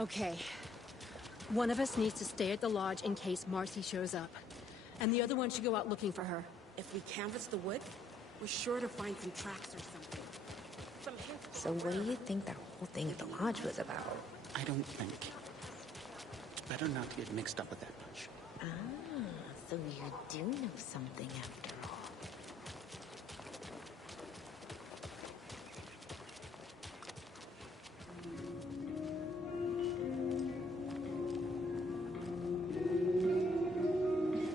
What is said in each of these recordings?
Okay. One of us needs to stay at the lodge in case Marcy shows up. And the other one should go out looking for her. If we canvass the wood, we're sure to find some tracks or something. Some hints. So what do you think that whole thing at the lodge was about? I don't think. It's better not to get mixed up with that bunch. Ah, so you do know something after all.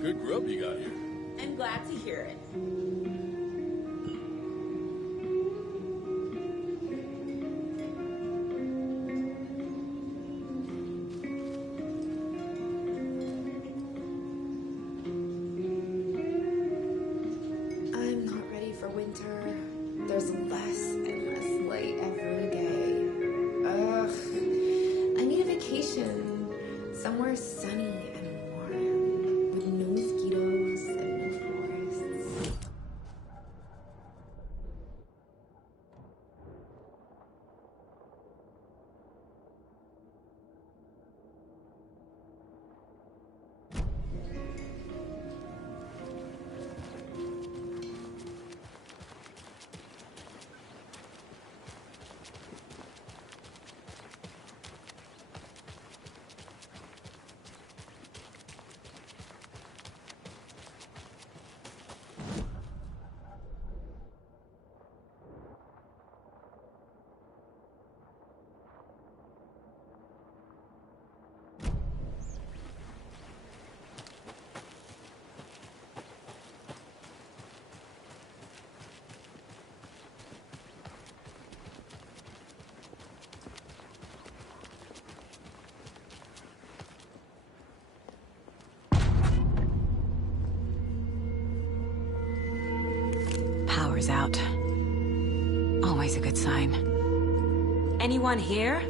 Good grub you got here. I'm glad to hear it. I'm not ready for winter. There's less and less light every day. Ugh. I need a vacation. Somewhere sunny and warm. With no mosquitoes and no forests. Power's out. Always a good sign. Anyone here?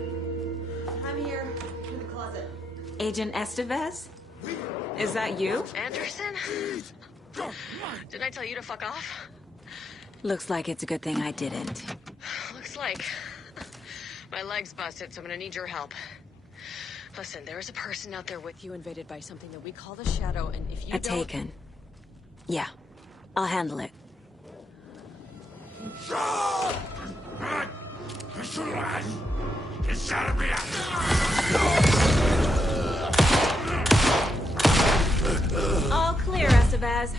I'm here, in the closet. Agent Estevez? Is that you? Anderson? Didn't I tell you to fuck off? Looks like it's a good thing I didn't. Looks like. My leg's busted, so I'm gonna need your help. Listen, there is a person out there with you invaded by something that we call the Shadow, and if you Taken. Yeah, I'll handle it. All clear, Estevez.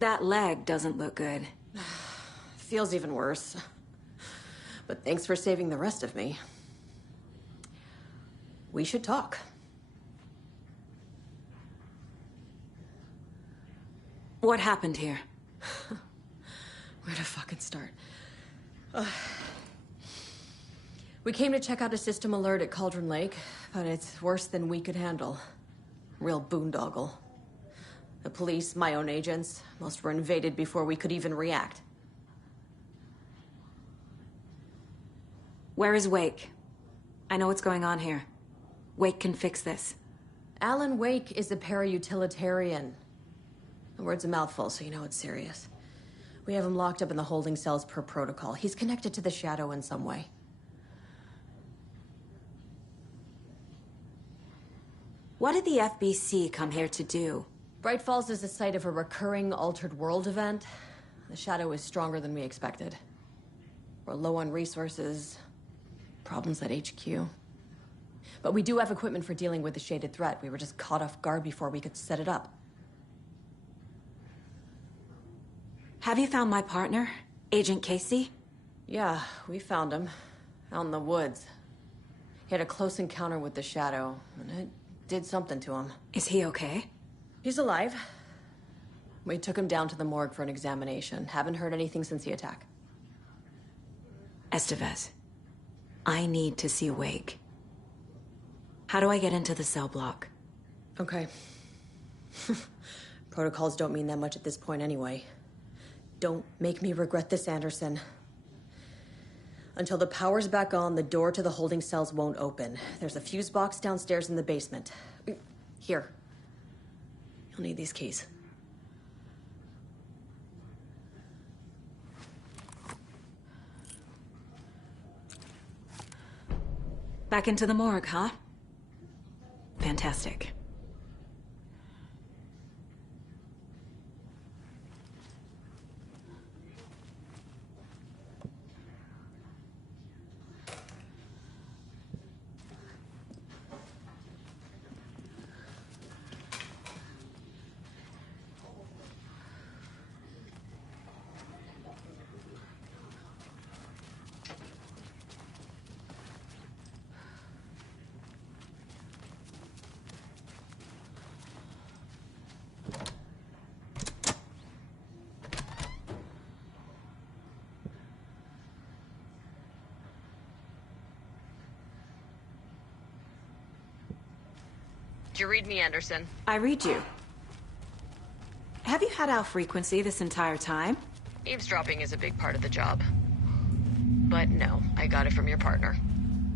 That leg doesn't look good. Feels even worse. But thanks for saving the rest of me. We should talk. What happened here? Where to fucking start? We came to check out a system alert at Cauldron Lake, but it's worse than we could handle. Real boondoggle. The police, my own agents, most were invaded before we could even react. Where is Wake? I know what's going on here. Wake can fix this. Alan Wake is a para-utilitarian. The word's a mouthful, so you know it's serious. We have him locked up in the holding cells per protocol. He's connected to the Shadow in some way. What did the FBC come here to do? Bright Falls is the site of a recurring altered world event. The Shadow is stronger than we expected. We're low on resources, problems at HQ. But we do have equipment for dealing with the shaded threat. We were just caught off guard before we could set it up. Have you found my partner, Agent Casey? Yeah, we found him. Out in the woods. He had a close encounter with the Shadow, and it did something to him. Is he okay? He's alive. We took him down to the morgue for an examination. Haven't heard anything since the attack. Estevez, I need to see Wake. How do I get into the cell block? Okay. Protocols don't mean that much at this point anyway. Don't make me regret this, Anderson. Until the power's back on, the door to the holding cells won't open. There's a fuse box downstairs in the basement. Here. You'll need these keys. Back into the morgue, huh? Fantastic. Did you read me, Anderson? I read you. Have you had our frequency this entire time? Eavesdropping is a big part of the job. But no, I got it from your partner.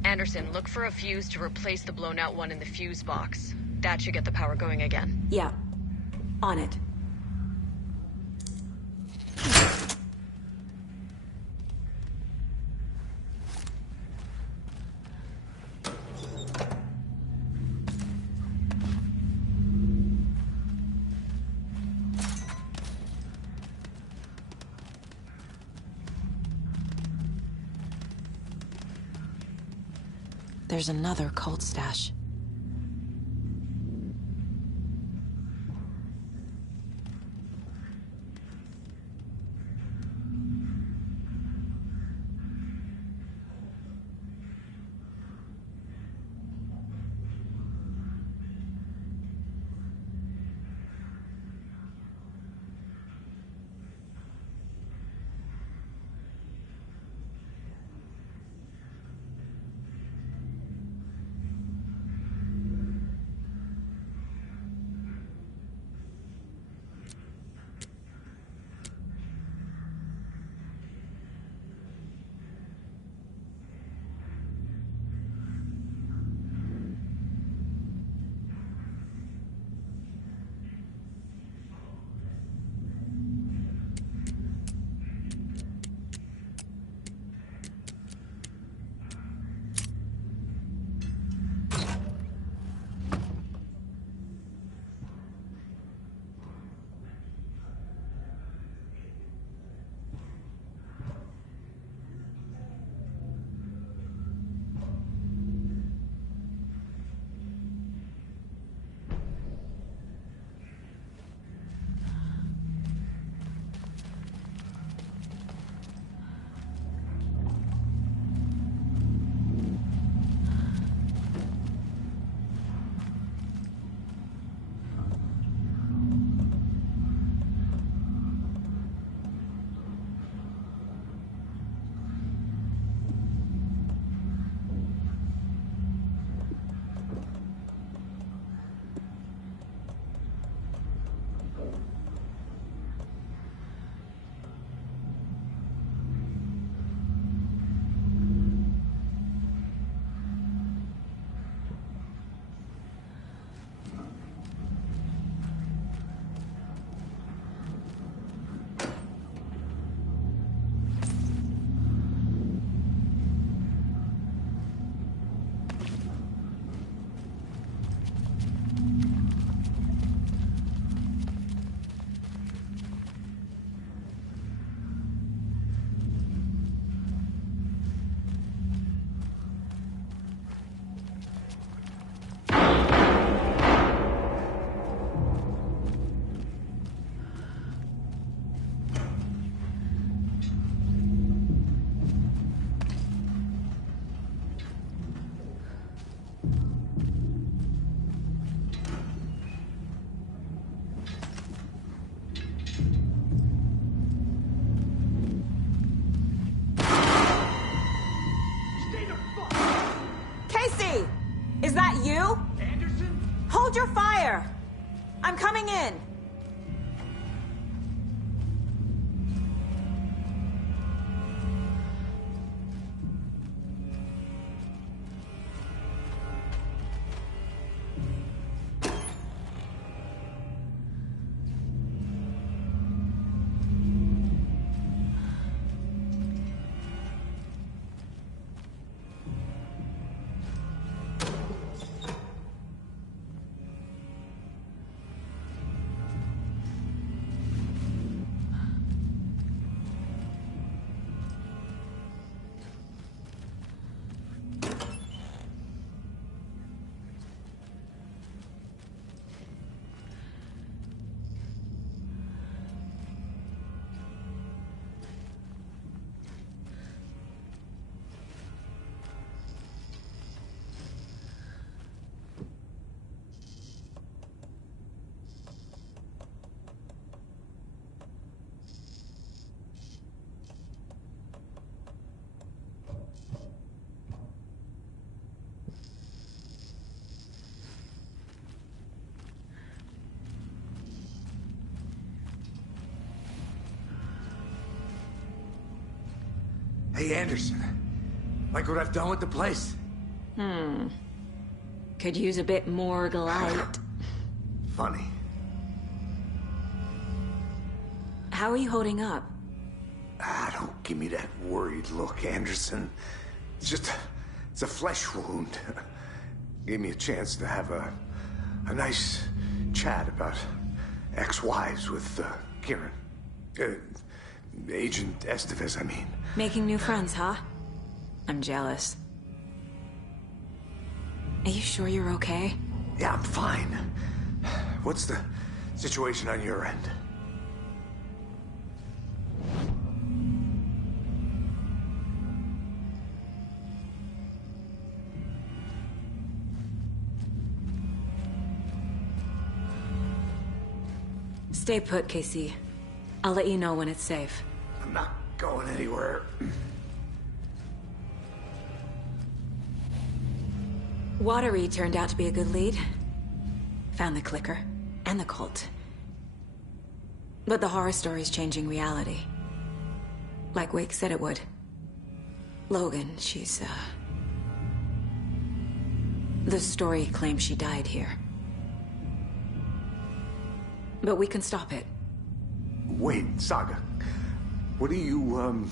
Anderson, look for a fuse to replace the blown out one in the fuse box. That should get the power going again. Yeah. On it. There's another cult stash. fire! I'm coming in! Hey, Anderson. Like what I've done with the place? Could use a bit more light. Funny. How are you holding up? Don't give me that worried look, Anderson. It's a flesh wound. Gave me a chance to have a nice chat about ex-wives with Kieran. Agent Estevez, I mean. Making new friends, huh? I'm jealous. Are you sure you're okay? Yeah, I'm fine. What's the situation on your end? Stay put, Casey. I'll let you know when it's safe. I'm not going anywhere. Watery turned out to be a good lead. Found the clicker and the cult. But the horror story's changing reality. Like Wake said it would. Logan, she's, the story claims she died here. But we can stop it. Wait, Saga. What do you,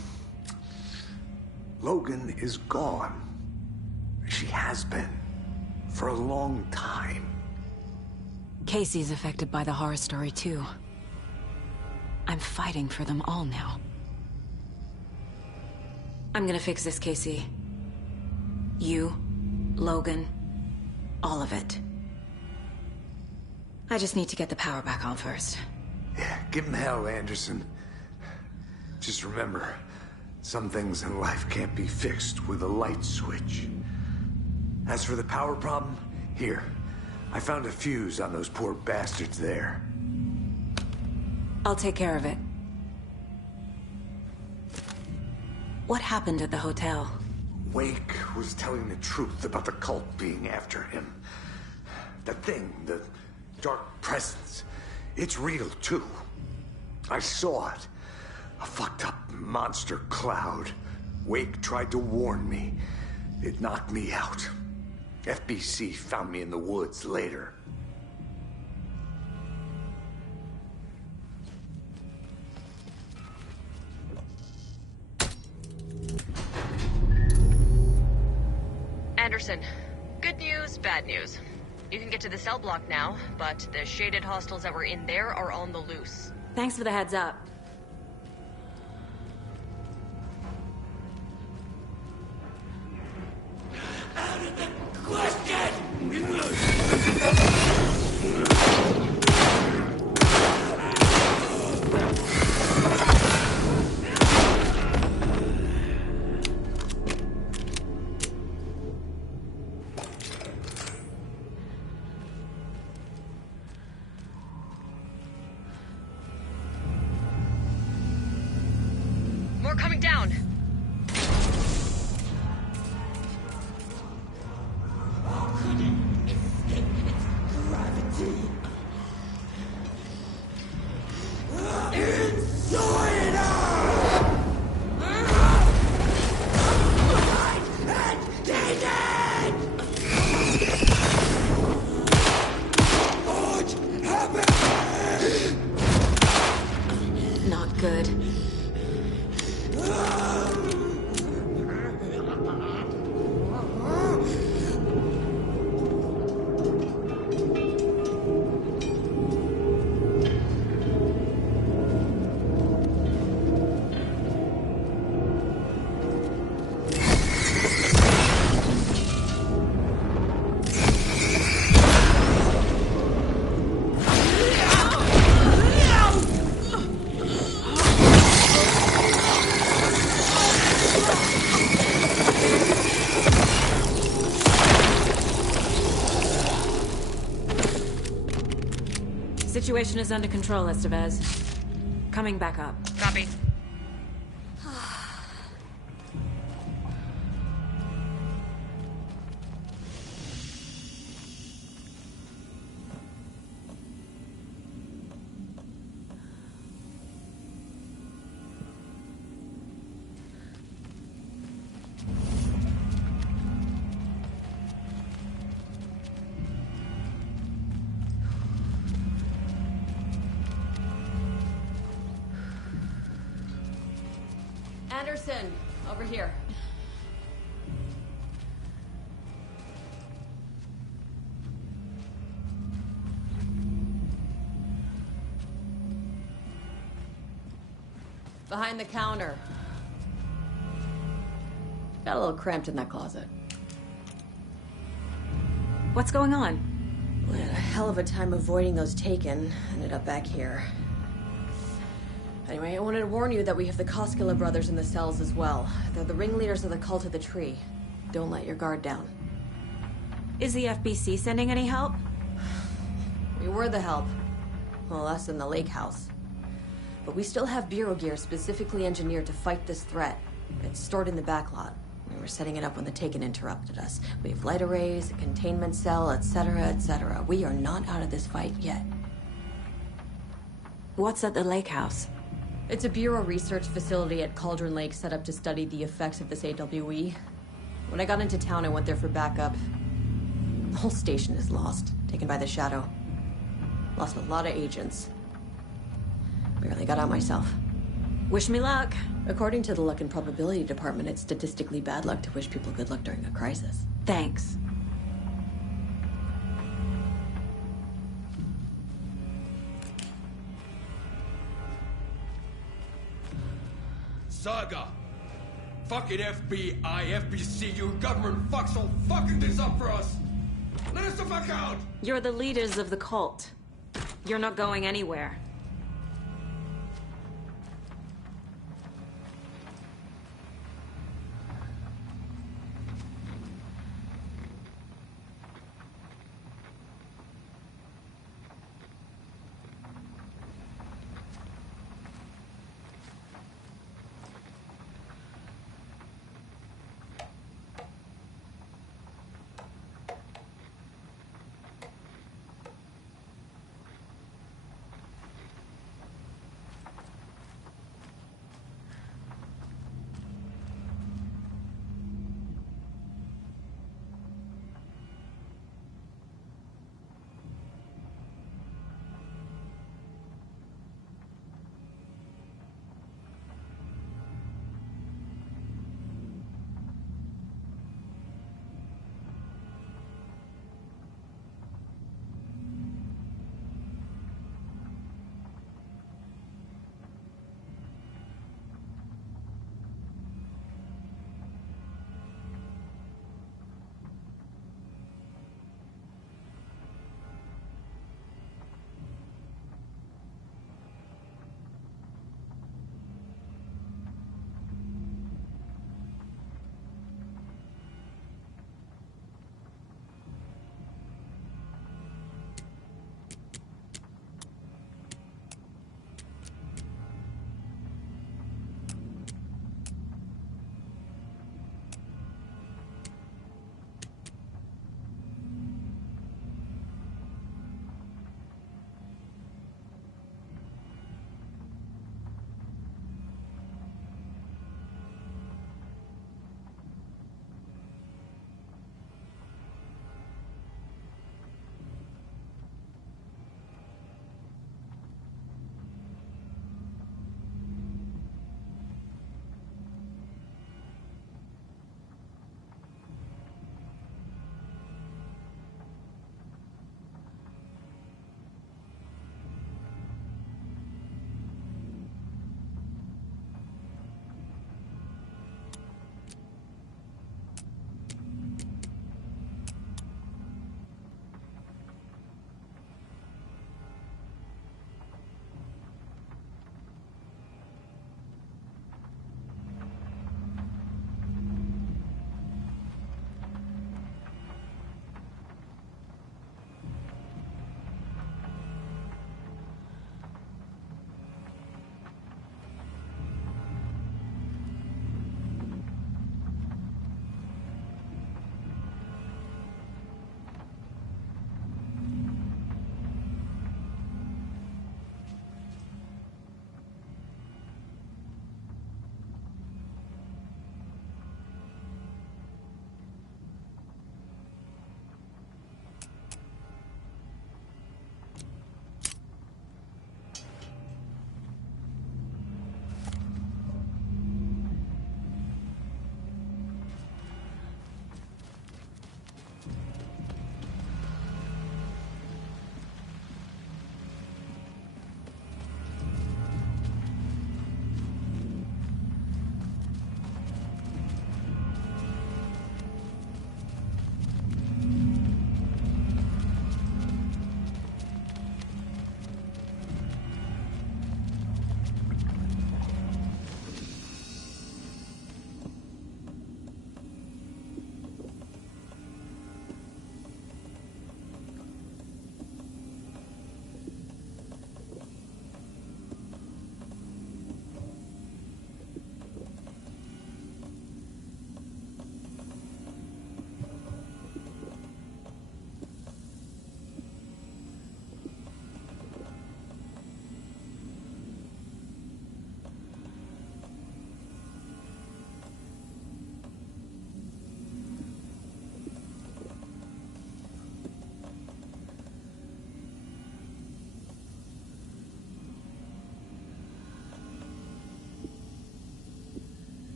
Logan is gone. She has been. For a long time. Casey's affected by the horror story, too. I'm fighting for them all now. I'm gonna fix this, Casey. You, Logan, all of it. I just need to get the power back on first. Yeah, give him hell, Anderson. Just remember, some things in life can't be fixed with a light switch. As for the power problem, here. I found a fuse on those poor bastards there. I'll take care of it. What happened at the hotel? Wake was telling the truth about the cult being after him. The thing, the dark presence, it's real too. I saw it. A fucked up monster cloud. Wake tried to warn me. It knocked me out. FBC found me in the woods later. Anderson, good news, bad news. You can get to the cell block now, but the shaded hostiles that were in there are on the loose. Thanks for the heads up. More coming down. Couldn't escape its gravity. Situation is under control, Estevez. Coming back up. Copy. Anderson, over here. Behind the counter. Got a little cramped in that closet. What's going on? We had a hell of a time avoiding those taken. Ended up back here. Anyway, I wanted to warn you that we have the Koskela brothers in the cells as well. They're the ringleaders of the Cult of the Tree. Don't let your guard down. Is the FBC sending any help? We were the help. Well, us in the lake house. But we still have Bureau gear specifically engineered to fight this threat. It's stored in the backlot. We were setting it up when the Taken interrupted us. We have light arrays, a containment cell, etc., etc. We are not out of this fight yet. What's at the lake house? It's a Bureau research facility at Cauldron Lake set up to study the effects of this AWE. When I got into town, I went there for backup. The whole station is lost, taken by the Shadow. Lost a lot of agents. Barely got out myself. Wish me luck. According to the Luck and Probability Department, it's statistically bad luck to wish people good luck during a crisis. Thanks. Saga! Fucking FBI, FBC, you government fucks all fucking this up for us! Let us the fuck out! You're the leaders of the cult. You're not going anywhere.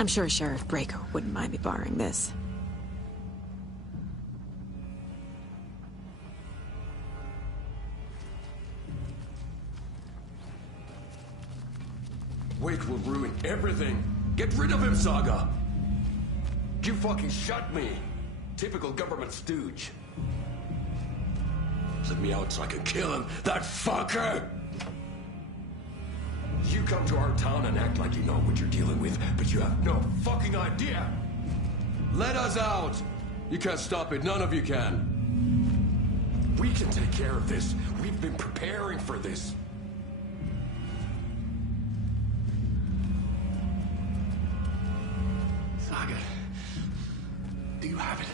I'm sure Sheriff Breaker wouldn't mind me borrowing this. Wake will ruin everything. Get rid of him, Saga! You fucking shot me! Typical government stooge. Let me out so I can kill him, that fucker! You come to our town and act like you know what you're dealing with, but you have no fucking idea! Let us out! You can't stop it, none of you can. We can take care of this. We've been preparing for this. Saga, do you have it?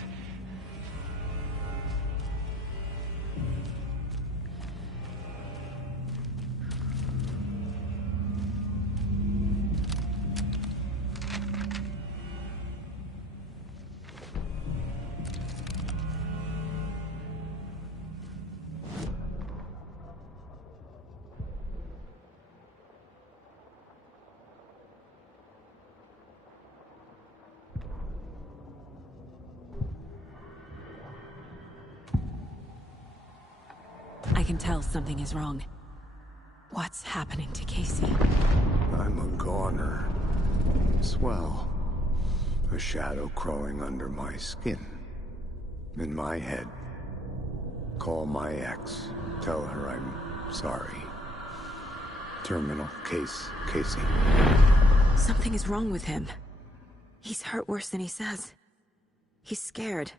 I can tell something is wrong. What's happening to Casey? I'm a goner. Swell. A shadow crawling under my skin. In my head. Call my ex. Tell her I'm sorry. Terminal case, Casey. Something is wrong with him. He's hurt worse than he says. He's scared.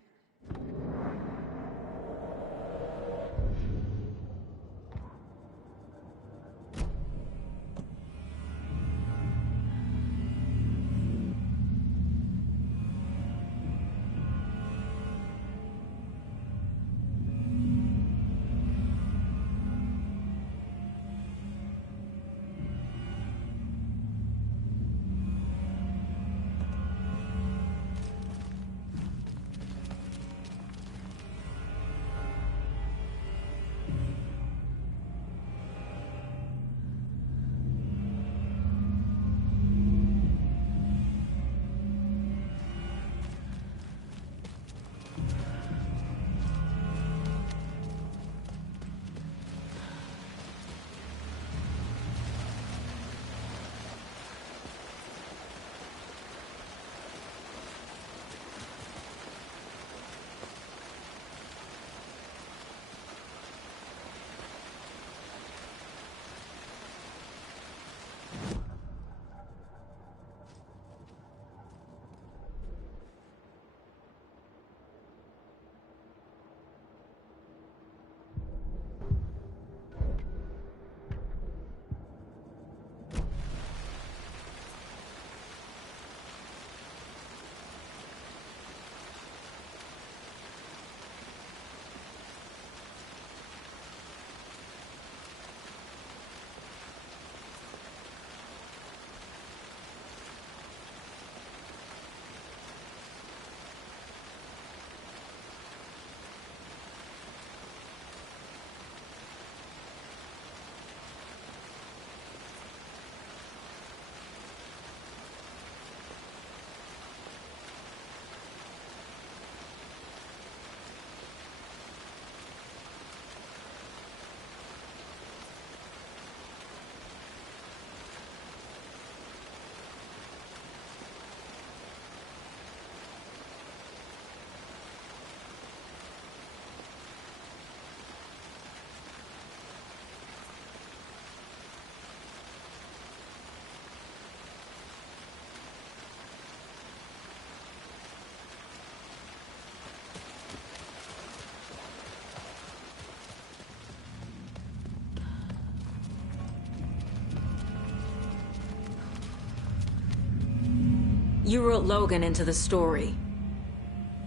You wrote Logan into the story.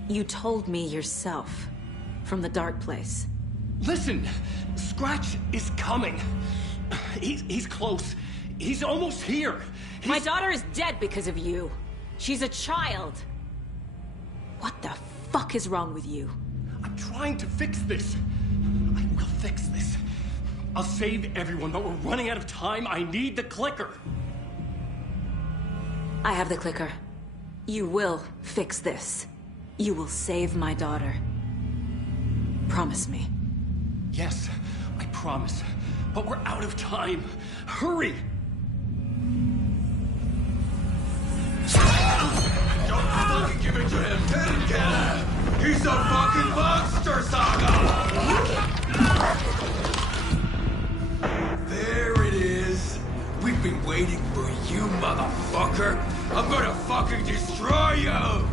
You told me yourself. From the dark place. Listen! Scratch is coming. He's close. He's almost here. My daughter is dead because of you. She's a child. What the fuck is wrong with you? I'm trying to fix this. I will fix this. I'll save everyone, but we're running out of time. I need the clicker. I have the clicker. You will fix this. You will save my daughter. Promise me. Yes, I promise. But we're out of time. Hurry! Don't fucking give it to him! Let him get it! He's a fucking monster, Saga! There it is. We've been waiting for you, motherfucker. I'm gonna fucking destroy you!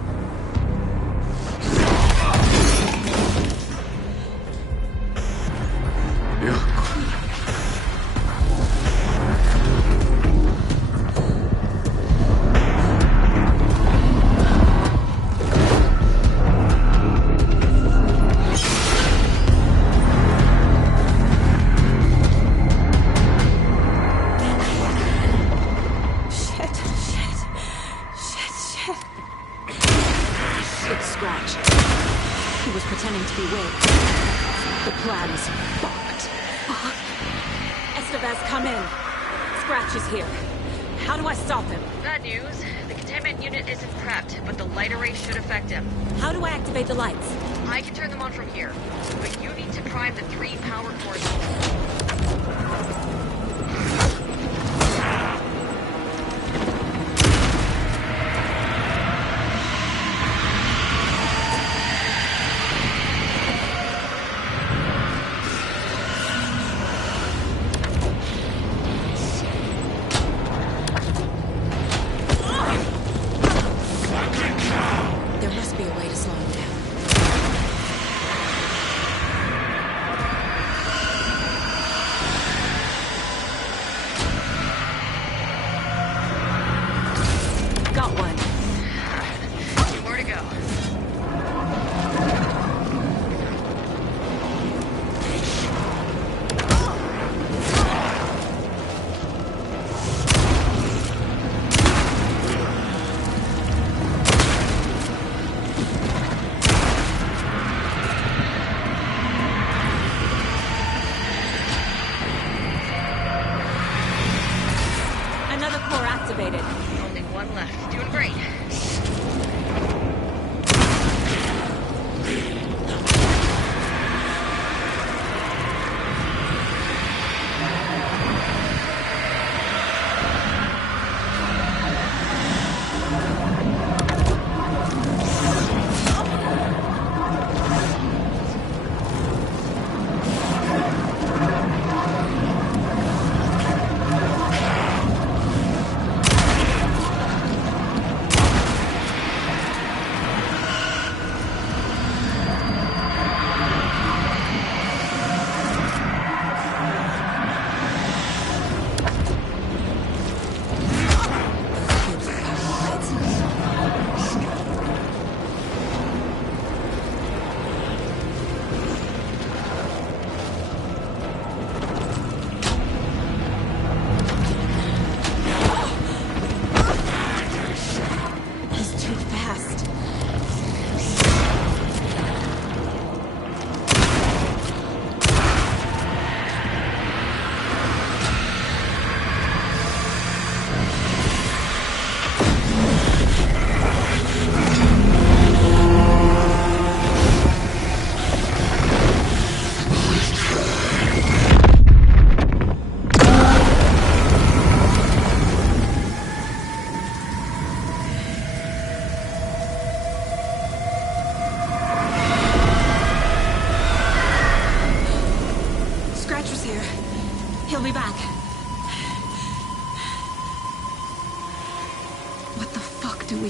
The lights. I can turn them on from here, but you need to prime the 3 power cores.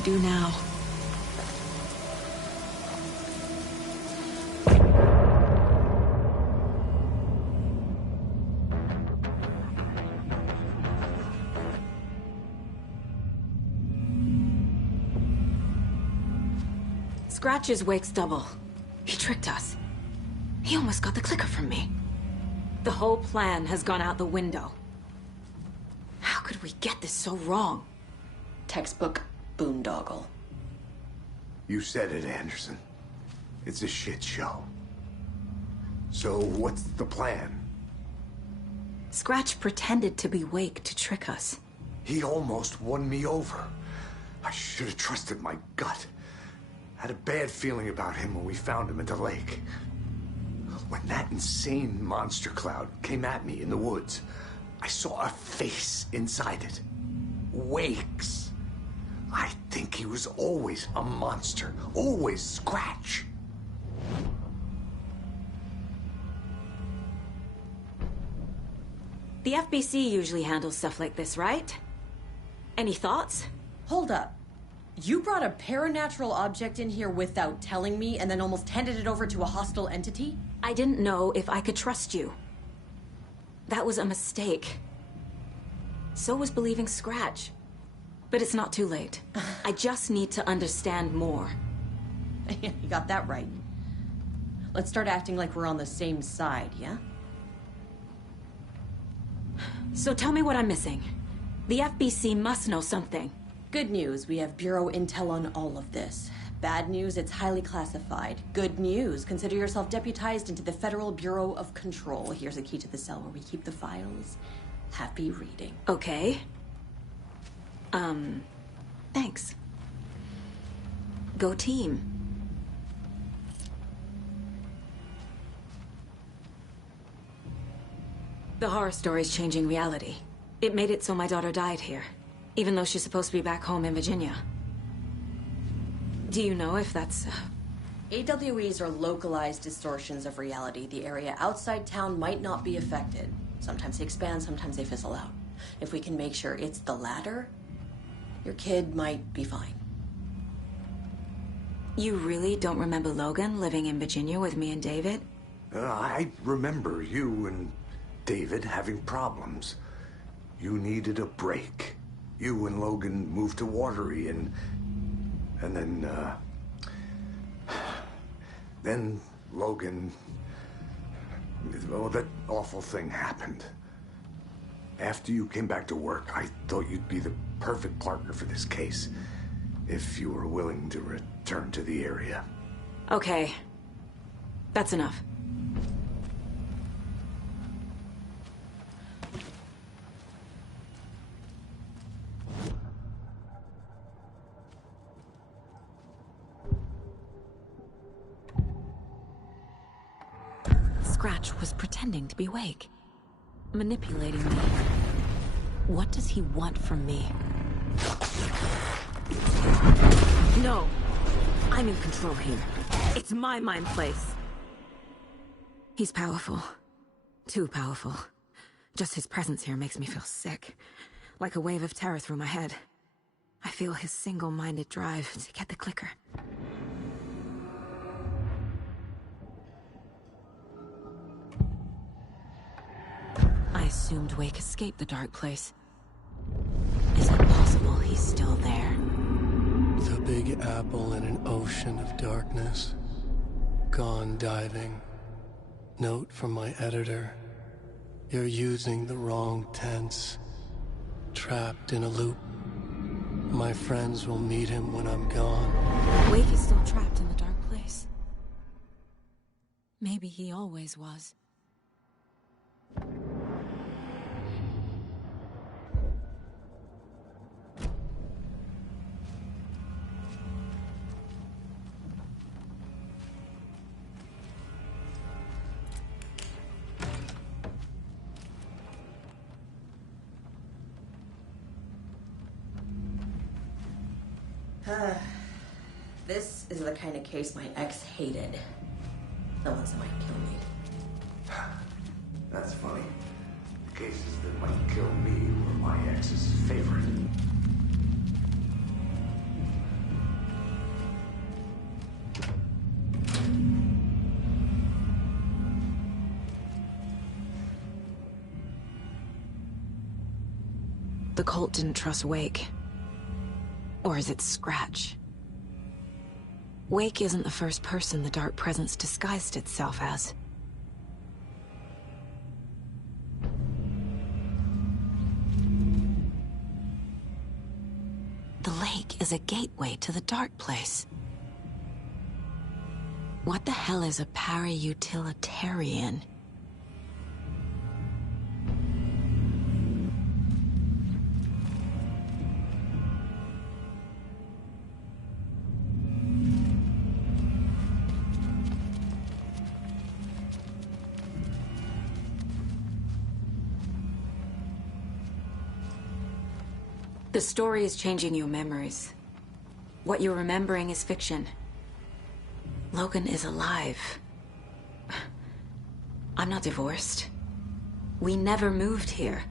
do now? Scratch's Wake's double. He tricked us. He almost got the clicker from me. The whole plan has gone out the window. How could we get this so wrong? Textbook boondoggle. You said it, Anderson. It's a shit show. So what's the plan? Scratch pretended to be Wake to trick us. He almost won me over. I should have trusted my gut. Had a bad feeling about him when we found him at the lake. When that insane monster cloud came at me in the woods, I saw a face inside it. Wake's. I think he was always a monster. Always Scratch. The FBC usually handles stuff like this, right? Any thoughts? Hold up. You brought a paranatural object in here without telling me and then almost handed it over to a hostile entity? I didn't know if I could trust you. That was a mistake. So was believing Scratch. But it's not too late. I just need to understand more. You got that right. Let's start acting like we're on the same side, yeah? So tell me what I'm missing. The FBC must know something. Good news, we have Bureau intel on all of this. Bad news, it's highly classified. Good news, consider yourself deputized into the Federal Bureau of Control. Here's a key to the cell where we keep the files. Happy reading. Okay. Thanks. Go team. The horror story's changing reality. It made it so my daughter died here, even though she's supposed to be back home in Virginia. Do you know if that's... AWEs are localized distortions of reality. The area outside town might not be affected. Sometimes they expand, sometimes they fizzle out. If we can make sure it's the latter, your kid might be fine. You really don't remember Logan living in Virginia with me and David? I remember you and David having problems. You needed a break. You and Logan moved to Watery and then Logan, well, that awful thing happened. After you came back to work, I thought you'd be the perfect partner for this case, if you were willing to return to the area. Okay. That's enough. Scratch was pretending to be Wake. Manipulating me. What does he want from me? No! I'm in control here. It's my mind place. He's powerful. Too powerful. Just his presence here makes me feel sick. Like a wave of terror through my head. I feel his single-minded drive to get the clicker. I assumed Wake escaped the dark place. Is it possible he's still there? The Big Apple in an ocean of darkness. Gone diving. Note from my editor. You're using the wrong tense. Trapped in a loop. My friends will meet him when I'm gone. Wake is still trapped in the dark place. Maybe he always was. This is the kind of case my ex hated. The ones that might kill me. That's funny. The cases that might kill me were my ex's favorite. The cult didn't trust Wake. Or is it Scratch? Wake isn't the first person the dark presence disguised itself as. The lake is a gateway to the dark place. What the hell is a para-utilitarian? The story is changing your memories. What you're remembering is fiction. Logan is alive. I'm not divorced. We never moved here.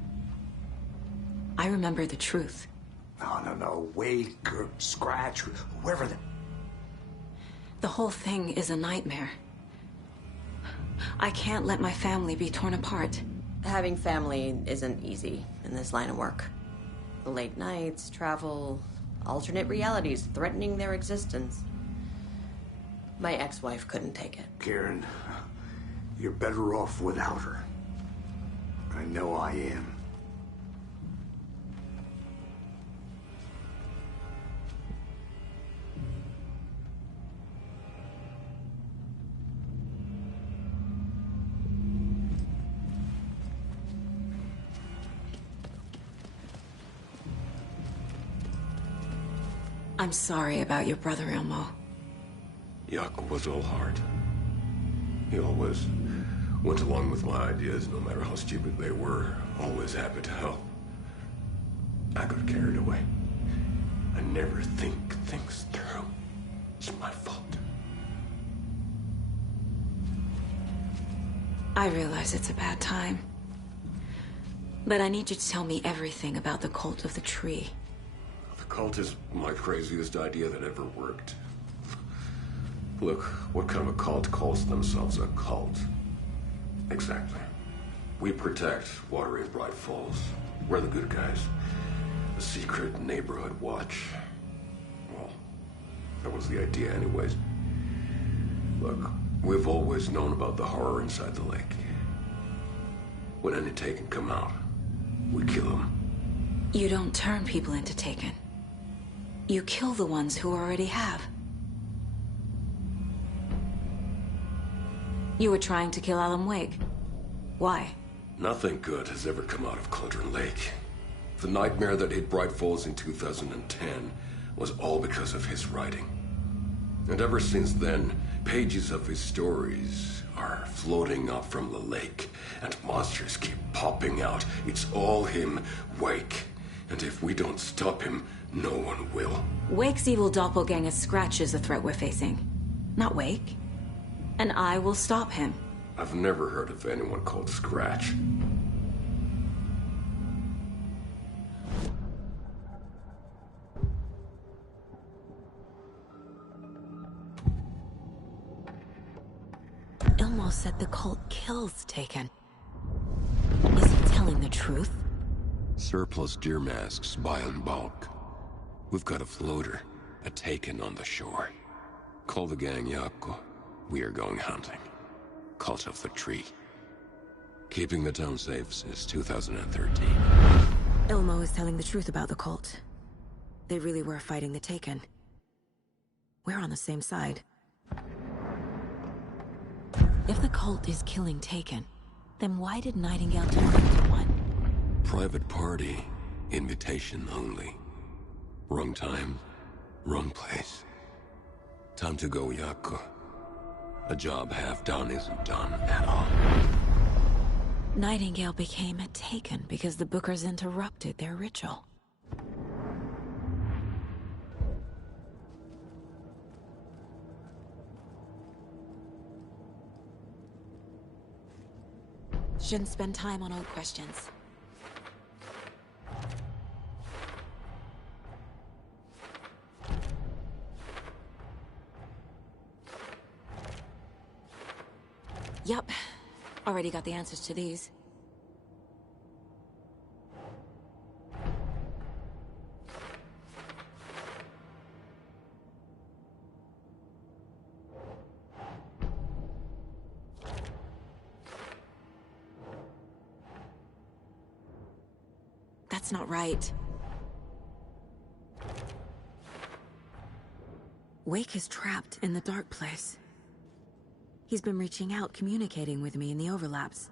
I remember the truth. No. Wake or Scratch, whoever the... The whole thing is a nightmare. I can't let my family be torn apart. Having family isn't easy in this line of work. The late nights, travel, alternate realities threatening their existence. My ex-wife couldn't take it. Karen, you're better off without her. I know I am. I'm sorry about your brother, Ilmo. Jaakko was all heart. He always went along with my ideas, no matter how stupid they were. Always happy to help. I got carried away. I never think things through. It's my fault. I realize it's a bad time. But I need you to tell me everything about the cult of the tree. The cult is my craziest idea that ever worked. Look, what kind of a cult calls themselves a cult? Exactly. We protect Watery and Bright Falls. We're the good guys. A secret neighborhood watch. Well, that was the idea anyways. Look, we've always known about the horror inside the lake. When any Taken come out, we kill them. You don't turn people into Taken. You kill the ones who already have. You were trying to kill Alan Wake. Why? Nothing good has ever come out of Cauldron Lake. The nightmare that hit Bright Falls in 2010 was all because of his writing. And ever since then, pages of his stories are floating up from the lake, and monsters keep popping out. It's all him, Wake. And if we don't stop him, no one will. Wake's evil doppelganger Scratch is the threat we're facing, not Wake. And I will stop him. I've never heard of anyone called Scratch. Ilmo said the cult kills Taken. Is he telling the truth? Surplus deer masks buy in bulk. We've got a floater, a Taken on the shore. Call the gang Jaakko. We are going hunting. Cult of the Tree. Keeping the town safe since 2013. Ilmo is telling the truth about the cult. They really were fighting the Taken. We're on the same side. If the cult is killing Taken, then why did Nightingale turn into one? Private party. Invitation only. Wrong time. Wrong place. Time to go, Jaakko. A job half done isn't done at all. Nightingale became a Taken because the Bookers interrupted their ritual. Shouldn't spend time on old questions. Yup. Already got the answers to these. That's not right. Wake is trapped in the dark place. He's been reaching out, communicating with me in the overlaps.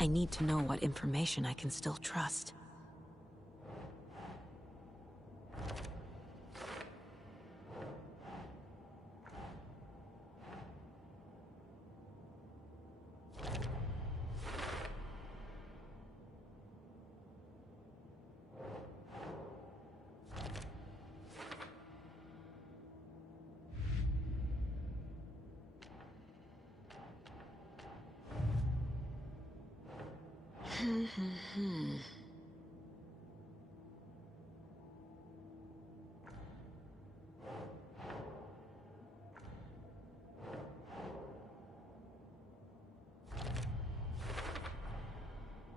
I need to know what information I can still trust.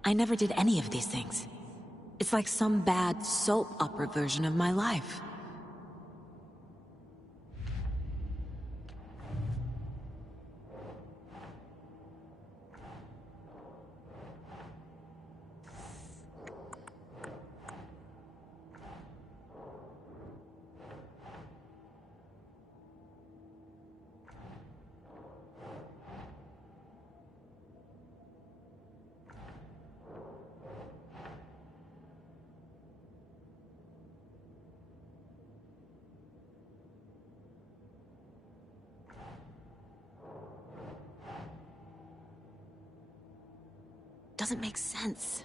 I never did any of these things. It's like some bad soap opera version of my life. Doesn't make sense.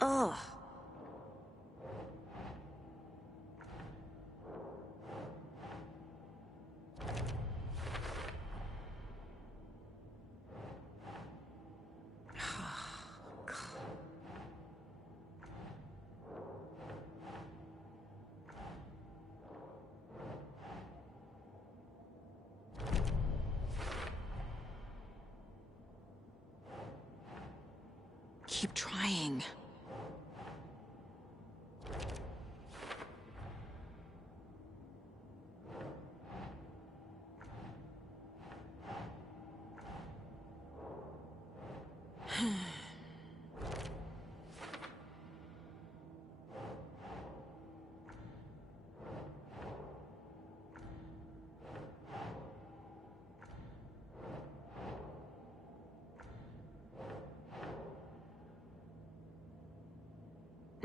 Ugh. Keep trying.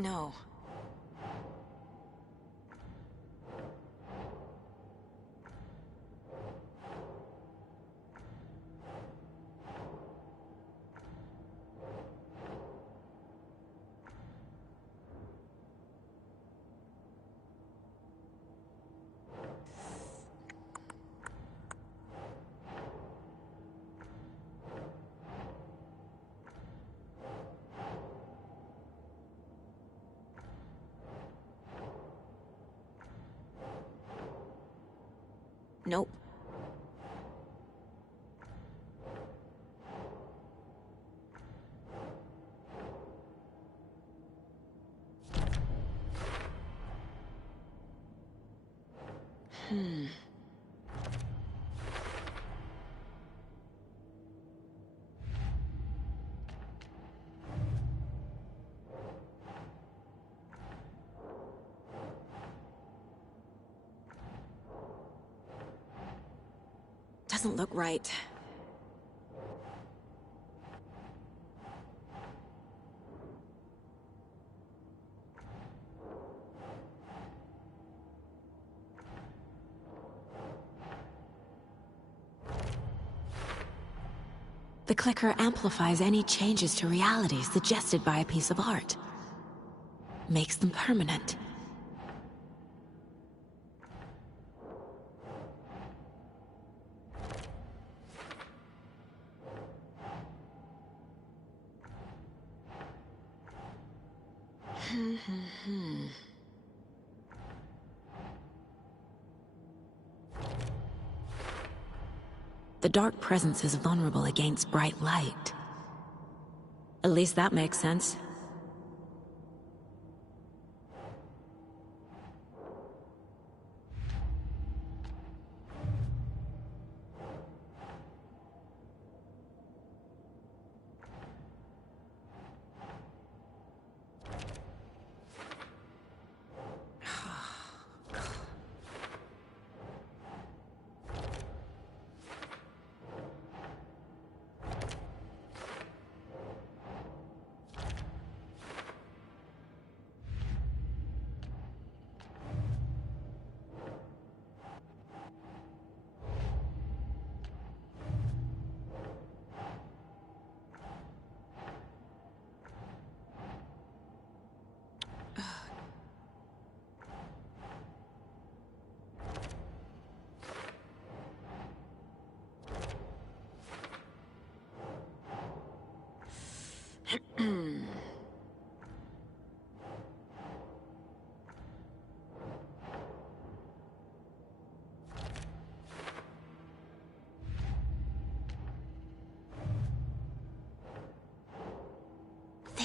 No. Nope. Doesn't look right. The clicker amplifies any changes to reality suggested by a piece of art. Makes them permanent. The dark presence is vulnerable against bright light. At least that makes sense.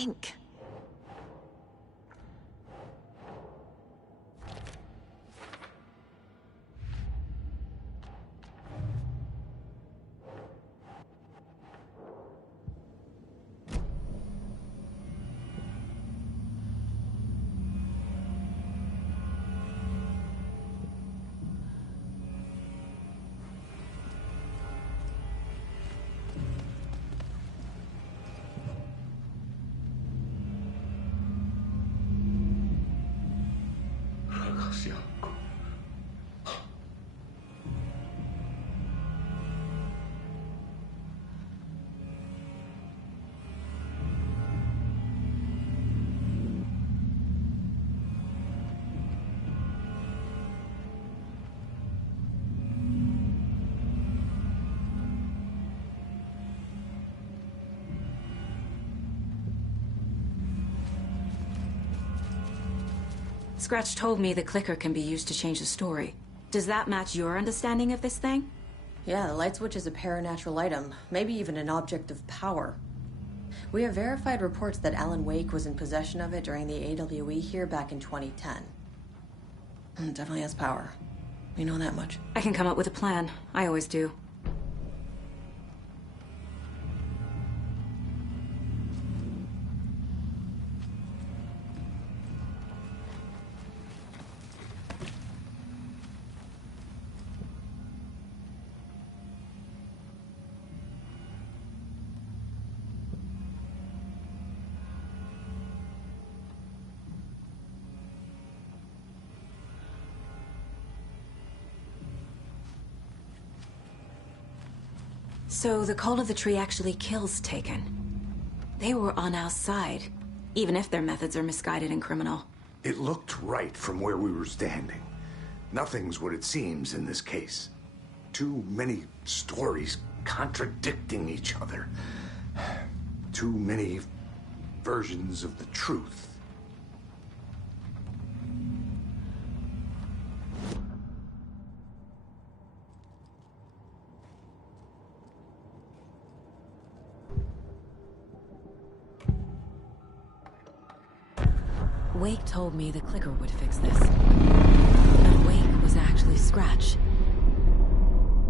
think. Scratch told me the clicker can be used to change the story. Does that match your understanding of this thing? Yeah, the light switch is a paranatural item, maybe even an object of power. We have verified reports that Alan Wake was in possession of it during the AWE here back in 2010. It definitely has power. We know that much. I can come up with a plan. I always do. So the Cult of the Tree actually kills Taken. They were on our side, even if their methods are misguided and criminal. It looked right from where we were standing. Nothing's what it seems in this case. Too many stories contradicting each other. Too many versions of the truth. Wake told me the clicker would fix this. And Wake was actually Scratch.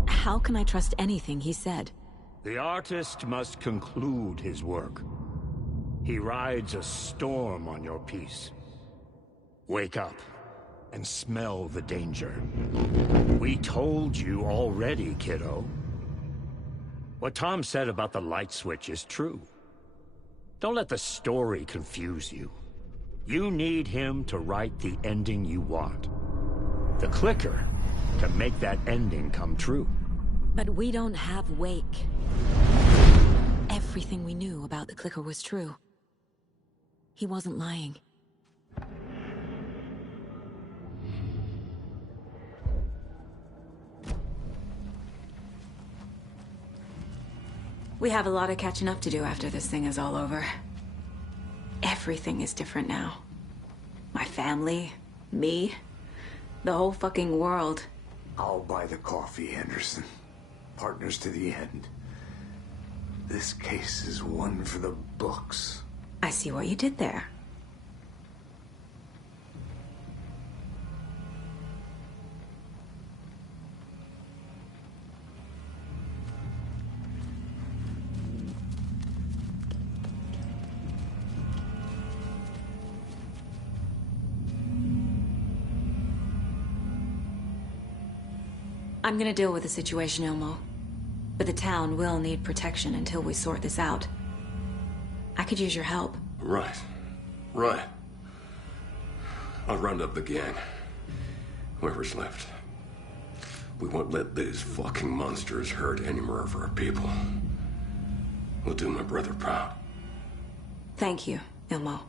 How can I trust anything he said? The artist must conclude his work. He rides a storm on your piece. Wake up and smell the danger. We told you already, kiddo. What Tom said about the light switch is true. Don't let the story confuse you. You need him to write the ending you want. The clicker to make that ending come true. But we don't have Wake. Everything we knew about the clicker was true. He wasn't lying. We have a lot of catching up to do after this thing is all over. Everything is different now. My family, me, the whole fucking world. I'll buy the coffee, Anderson. Partners to the end. This case is one for the books. I see what you did there. I'm gonna deal with the situation, Ilmo. But the town will need protection until we sort this out. I could use your help. Right. I'll round up the gang. Whoever's left. We won't let these fucking monsters hurt any more of our people. We'll do my brother proud. Thank you, Ilmo.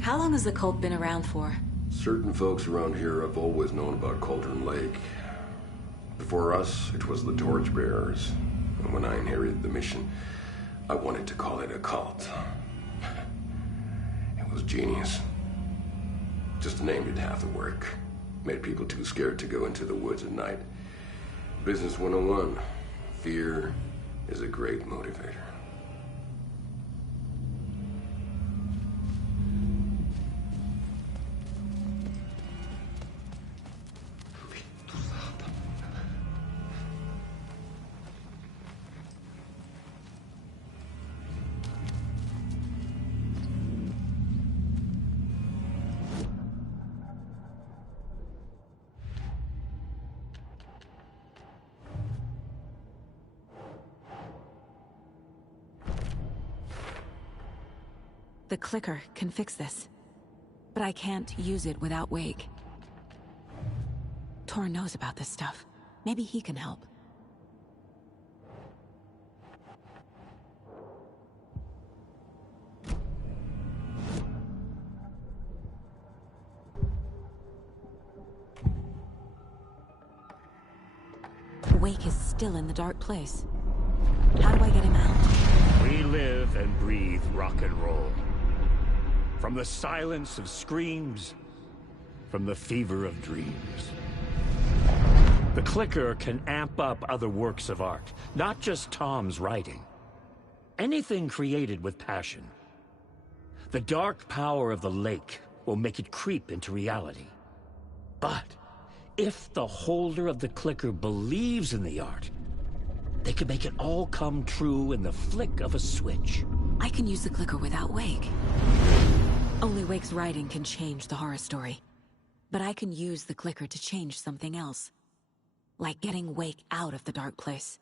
How long has the cult been around for? Certain folks around here have always known about Cauldron Lake. Before us, it was the Torchbearers. And when I inherited the mission, I wanted to call it a cult. It was genius. Just a name did half the work. Made people too scared to go into the woods at night. Business 101. Fear is a great motivator. The clicker can fix this, but I can't use it without Wake. Tor knows about this stuff. Maybe he can help. Wake is still in the dark place. How do I get him out? We live and breathe rock and roll. From the silence of screams, from the fever of dreams. The clicker can amp up other works of art, not just Tom's writing. Anything created with passion. The dark power of the lake will make it creep into reality. But if the holder of the clicker believes in the art, they can make it all come true in the flick of a switch. I can use the clicker without Wake. Only Wake's writing can change the horror story. But I can use the clicker to change something else. Like getting Wake out of the dark place.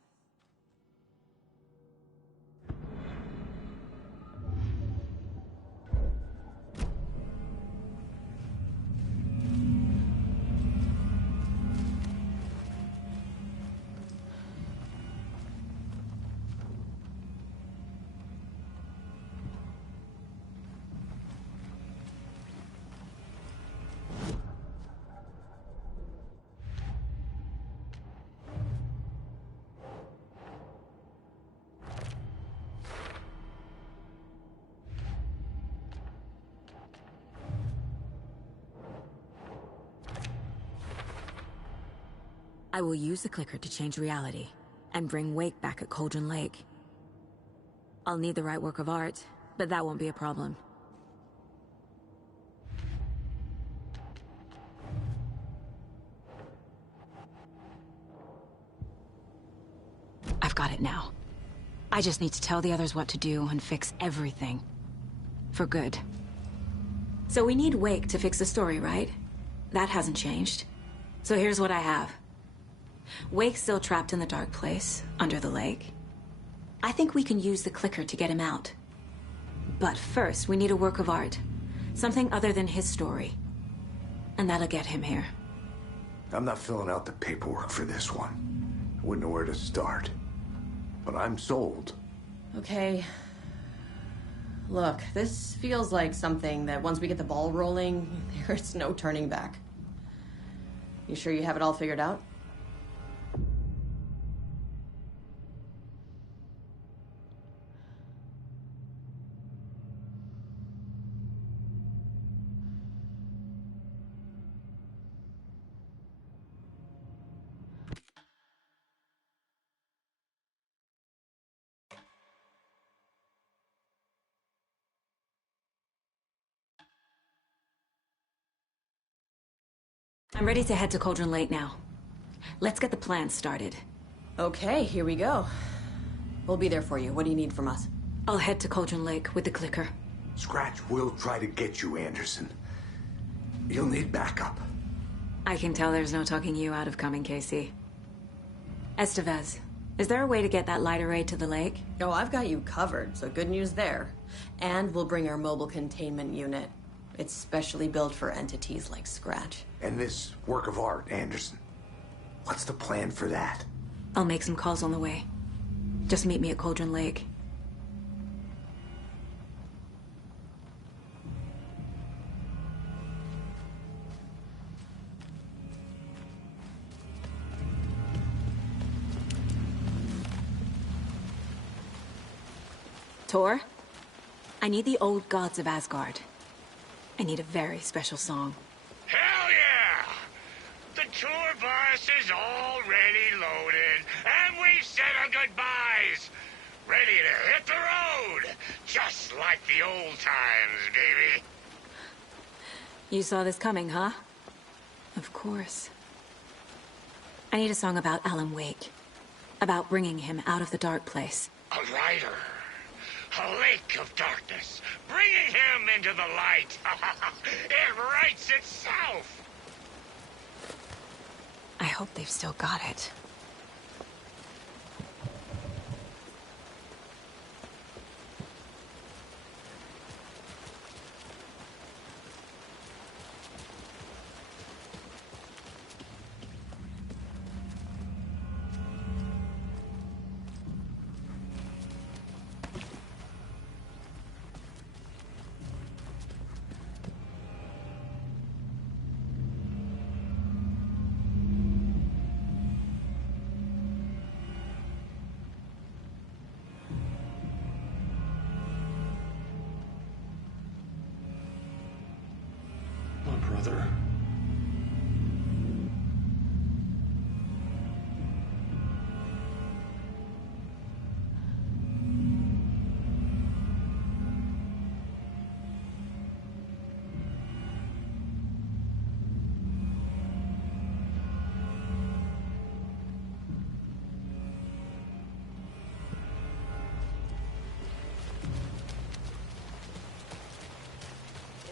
I will use the clicker to change reality, and bring Wake back at Cauldron Lake. I'll need the right work of art, but that won't be a problem. I've got it now. I just need to tell the others what to do and fix everything. For good. So we need Wake to fix the story, right? That hasn't changed. So here's what I have. Wake's still trapped in the dark place, under the lake. I think we can use the clicker to get him out. But first, we need a work of art. Something other than his story. And that'll get him here. I'm not filling out the paperwork for this one. I wouldn't know where to start. But I'm sold. Okay. Look, this feels like something that once we get the ball rolling, there's no turning back. You sure you have it all figured out? I'm ready to head to Cauldron Lake now. Let's get the plan started. Okay, here we go. We'll be there for you. What do you need from us? I'll head to Cauldron Lake with the clicker. Scratch will try to get you, Anderson. You'll need backup. I can tell there's no talking you out of coming, Casey. Estevez, is there a way to get that light array to the lake? Oh, I've got you covered, so good news there. And we'll bring our mobile containment unit. It's specially built for entities like Scratch. And this work of art, Anderson. What's the plan for that? I'll make some calls on the way. Just meet me at Cauldron Lake. Tor, I need the old gods of Asgard. I need a very special song. Hell yeah! The tour bus is already loaded, and we've said our goodbyes. Ready to hit the road, just like the old times, baby. You saw this coming, huh? Of course. I need a song about Alan Wake. About bringing him out of the dark place. A rider. A lake of darkness. Bringing him into the light. It writes itself. I hope they've still got it. Brother.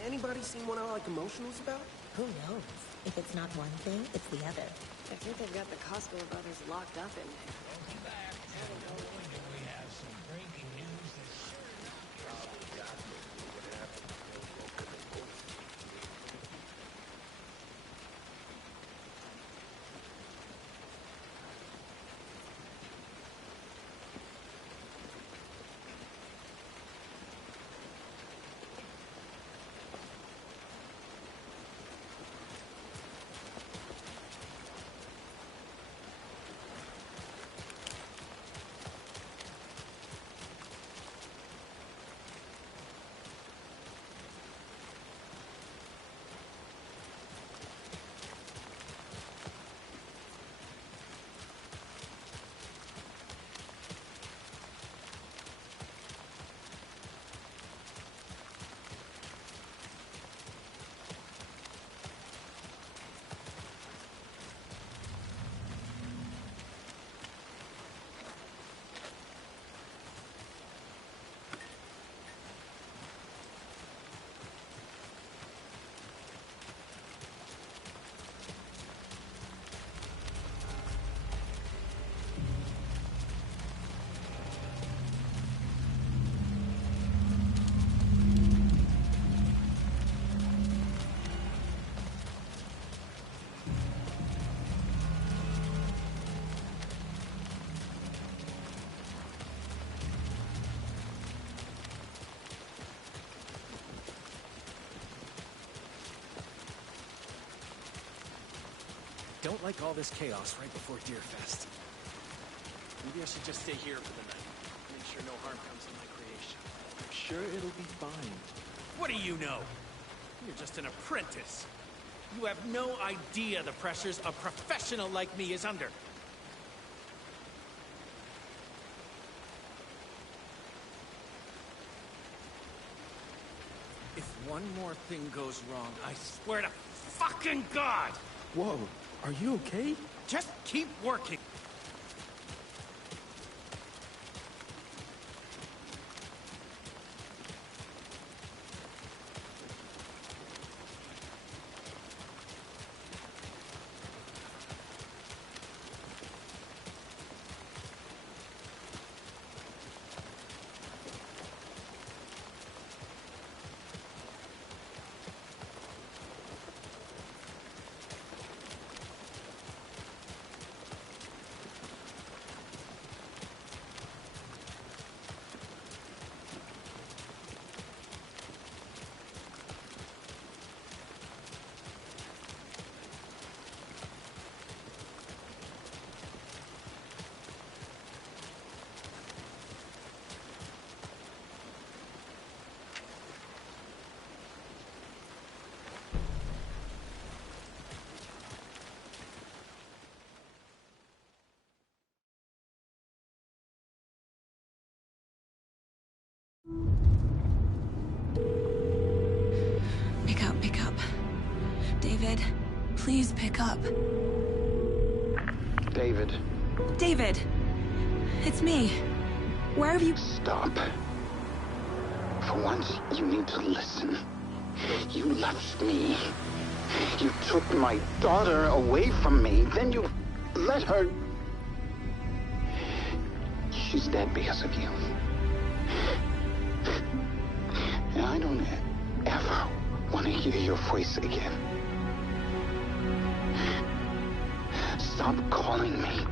Anybody seen one I like emotionals about? Who knows? If it's not one thing, it's the other. I think they've got the Costco brothers locked up in there. Welcome back. We have some breaking news that's Don't like all this chaos right before Deerfest. Maybe I should just stay here for the night. Make sure no harm comes to my creation. I'm sure it'll be fine. What do you know? You're just an apprentice. You have no idea the pressures a professional like me is under. If one more thing goes wrong, I swear to fucking God! Whoa, are you okay? Just keep working. David, please pick up. David. David! It's me. Where have you... Stop. For once, you need to listen. You left me. You took my daughter away from me. Then you let her... She's dead because of you. And I don't ever want to hear your voice again. Stop calling me.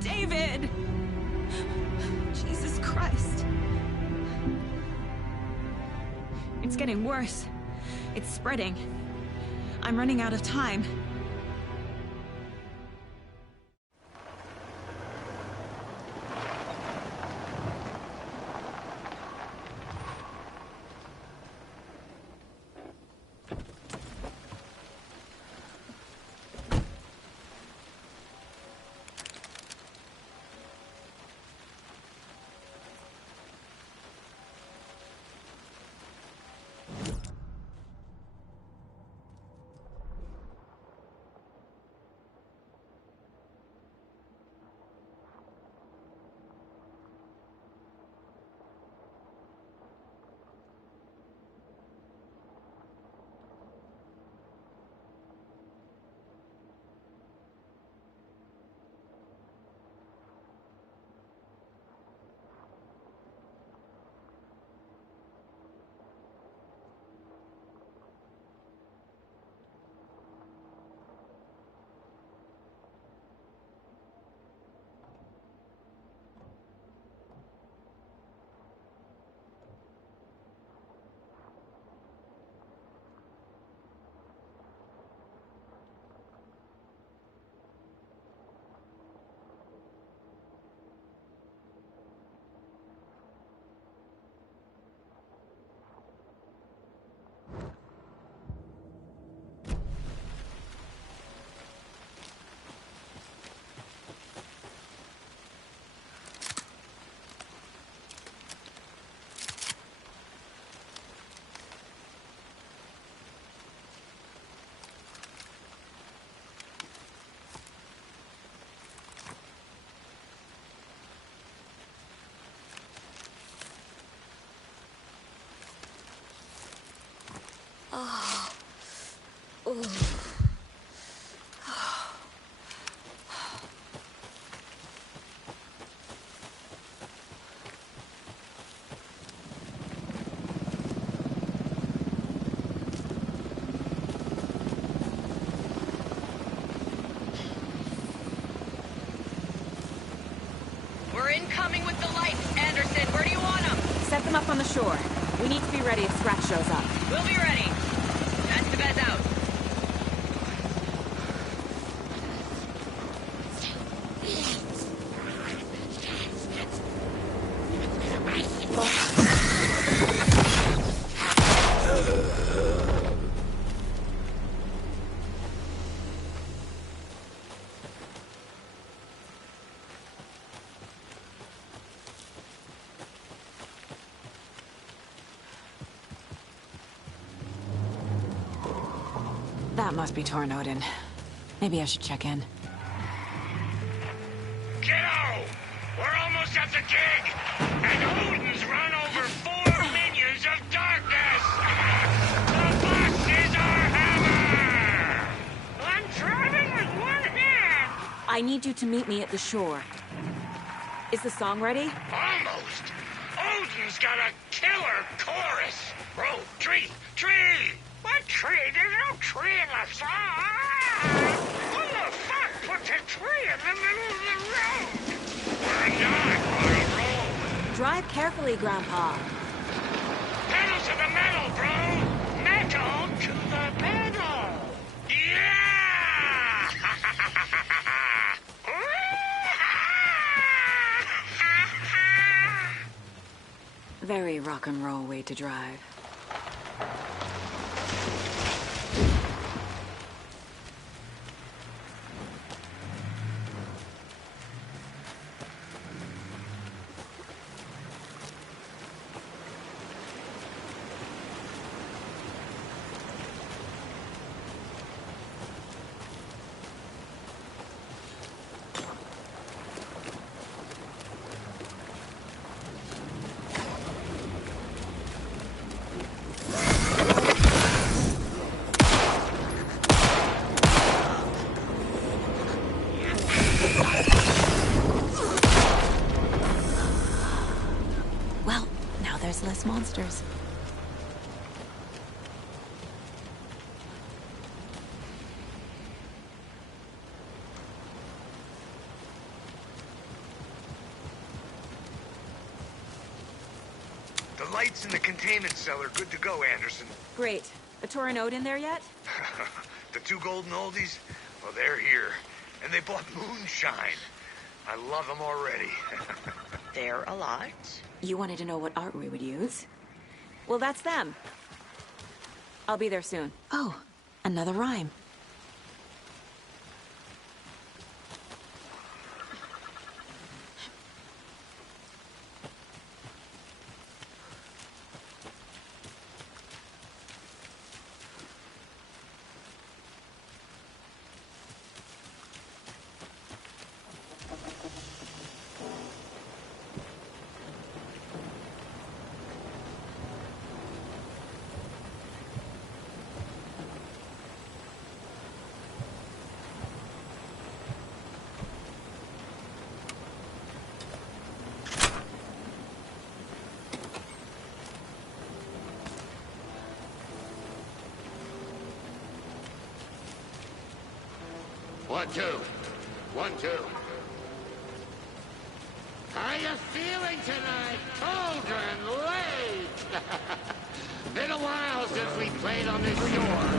David! Jesus Christ. It's getting worse. It's spreading. I'm running out of time. Oh. Ooh. We're incoming with the lights, Anderson. Where do you want them? Set them up on the shore. We need to be ready if Scratch shows up. We'll be ready. That's the best out. That must be Thornton. Maybe I should check in. Kiddo! We're almost at the dig! And Odin's run over 4 minions of darkness! The bus is our hammer! I'm driving with one hand! I need you to meet me at the shore. Is the song ready? Almost! Odin's got a killer chorus! Row, tree, tree! What tree? There's no tree in the song! Who the fuck put the tree in the middle of the road? We're not on a road! Drive carefully, Grandpa. Pedal to the metal, bro! Metal to the pedal! Yeah! Very rock and roll way to drive. posters. The lights in the containment cellar good to go, Anderson. Great. A Torin Ode in there yet? The two golden oldies? Well, they're here. And they bought moonshine. I love them already. They're a lot. You wanted to know what art we would use? Well, that's them. I'll be there soon. Oh, another rhyme. One, two. 1, 2. How you feeling tonight, children? Late! Been a while since we played on this shore.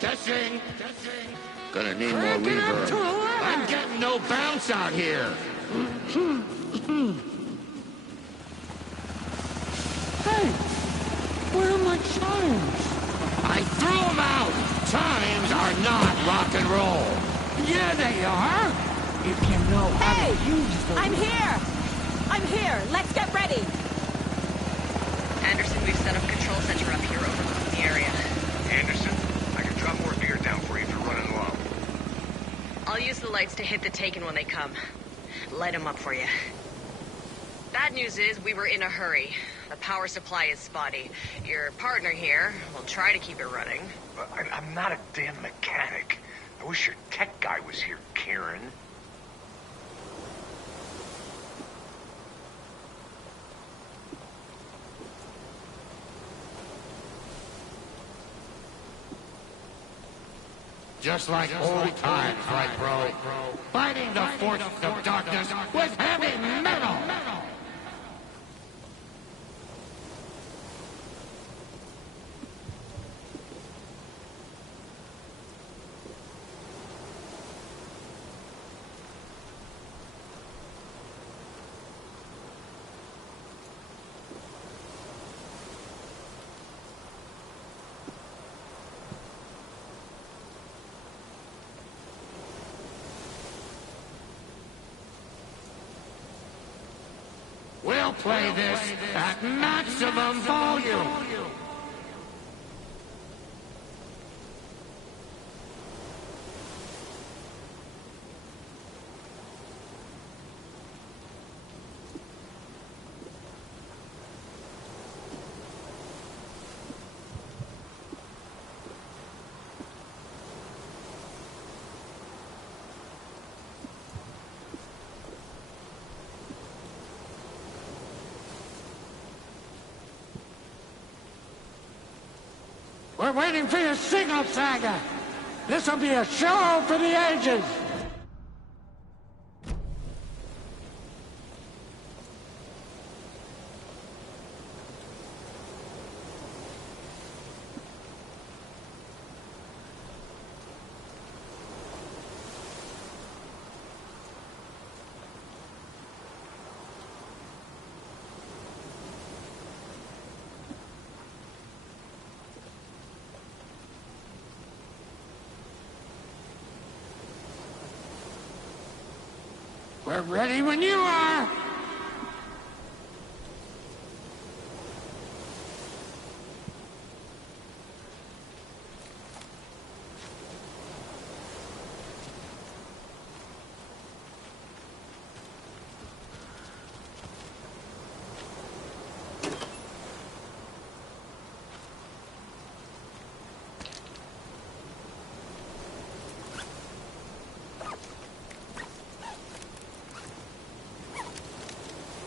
Testing. Gonna need more reverb. I'm getting no bounce out here. Hey, where are my chimes? I threw them out. Chimes are not rock and roll. Yeah, they are. If you know how to use them. I'm here. Let's get ready. Anderson, we've set up control center up here overlooking the area. Anderson, I can drop more beer down for you if you're running low. I'll use the lights to hit the Taken when they come. Light them up for you. Bad news is we were in a hurry. The power supply is spotty. Your partner here will try to keep it running. I'm not a damn mechanic. I wish your tech guy was here, Karen. Just like old times, right, bro? Fighting the forces of darkness with heavy metal! We'll play this at maximum volume. We're waiting for your signal, Saga. This'll be a show for the ages. We're ready when you are!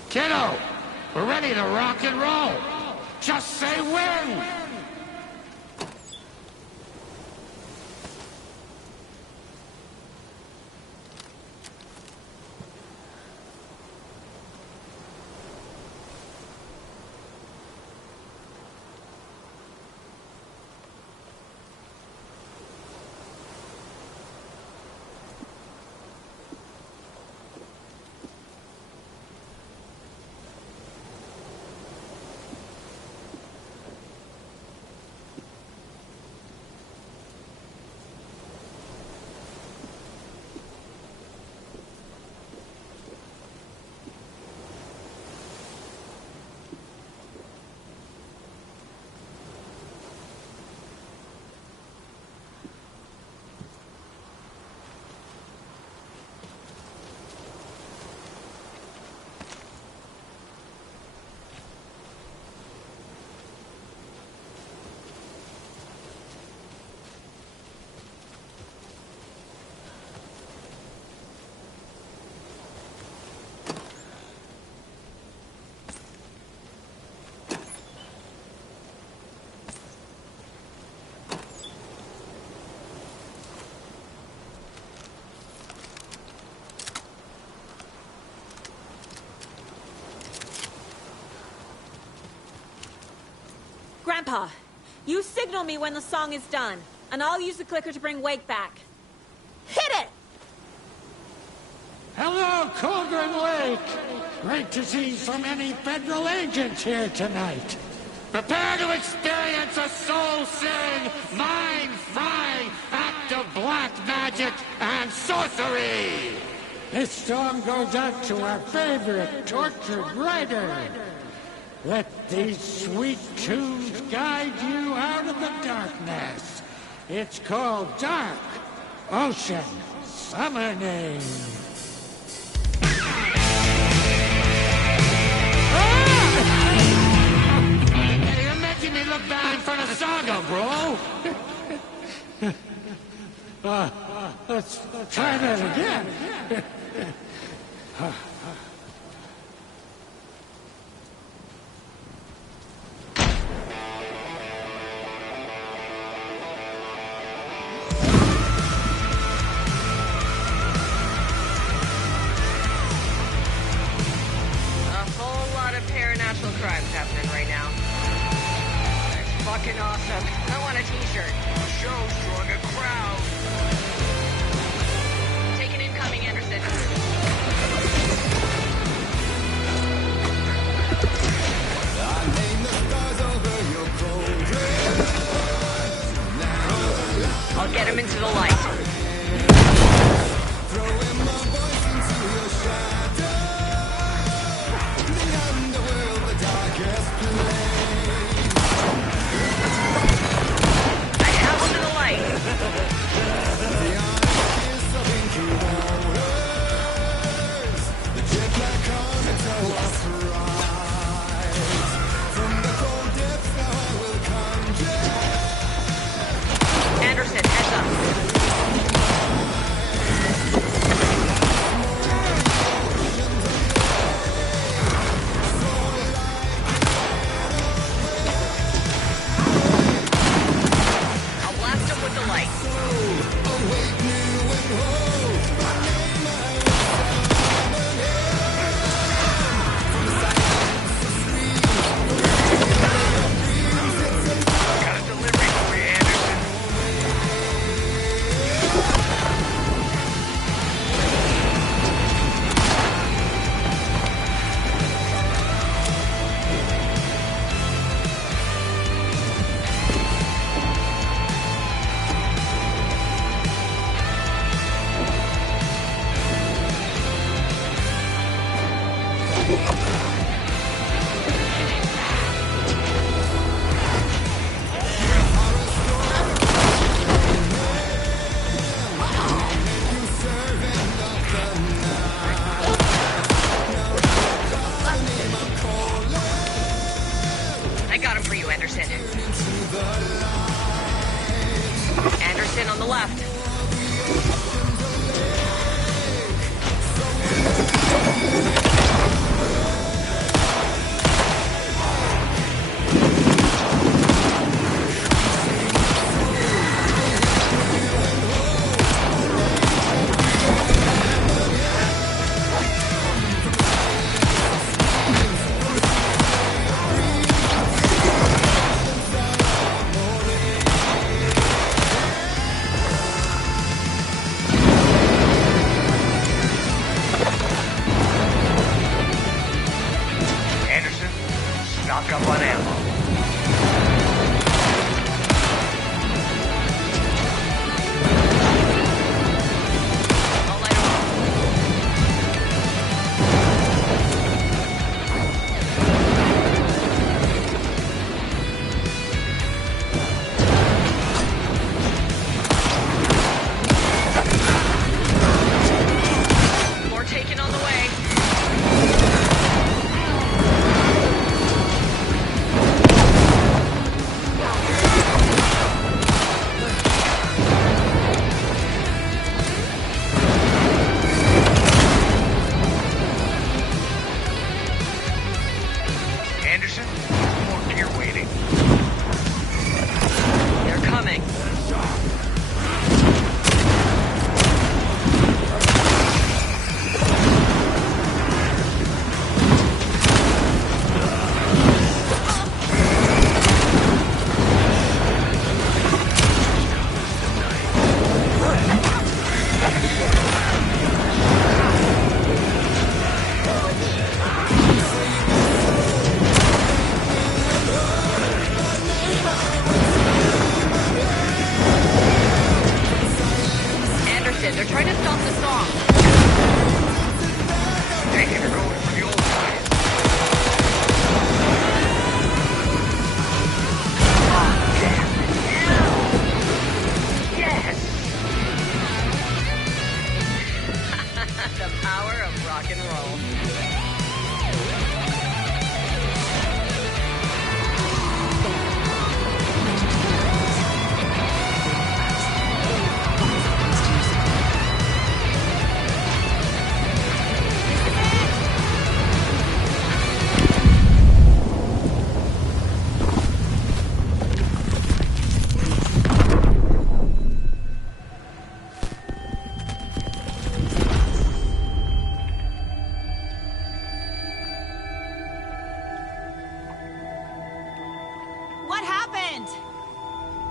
Kiddo, we're ready to rock and roll. Just say when. Grandpa, you signal me when the song is done, and I'll use the clicker to bring Wake back. Hit it! Hello, Cauldron Lake! Great to see so many federal agents here tonight. Prepare to experience a soul-searing, mind-frying act of black magic and sorcery! This song goes out to our favorite tortured writer. Let these sweet tunes guide you out of the darkness. It's called Dark Ocean Summoning. Hey, you're making me look bad in front of Saga, bro. Let's try that again. Paranatural crimes happening right now. That's fucking awesome. I want a t-shirt. Show's drawing a crowd. Taking incoming, Anderson. I name the stars over your cold. I'll get him into the light. Throwing my voice into your shadow. Anderson, heads up. left.